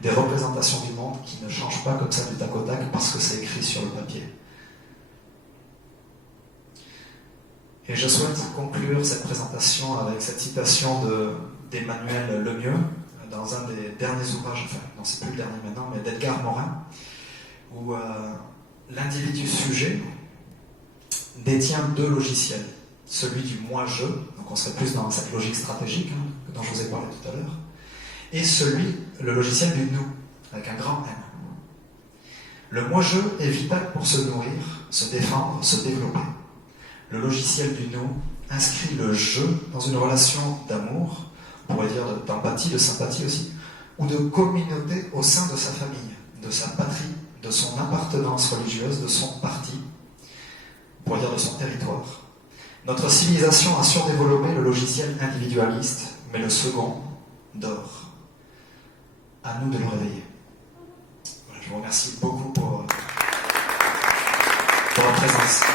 Des représentations du monde qui ne changent pas comme ça du tac au tac parce que c'est écrit sur le papier. Et je souhaite conclure cette présentation avec cette citation d'Emmanuel Lemieux, dans un des derniers ouvrages, enfin, non, c'est plus le dernier maintenant, mais d'Edgar Morin, où l'individu sujet détient deux logiciels. Celui du moi-je, donc on serait plus dans cette logique stratégique dont je vous ai parlé tout à l'heure, et le logiciel du nous, avec un grand M. Le moi-je est vital pour se nourrir, se défendre, se développer. Le logiciel du nous inscrit le je dans une relation d'amour, on pourrait dire d'empathie, de sympathie aussi, ou de communauté au sein de sa famille, de sa patrie de son appartenance religieuse, de son parti, pour dire de son territoire. Notre civilisation a surdéveloppé le logiciel individualiste, mais le second dort. À nous de le réveiller. Voilà, je vous remercie beaucoup pour votre présence.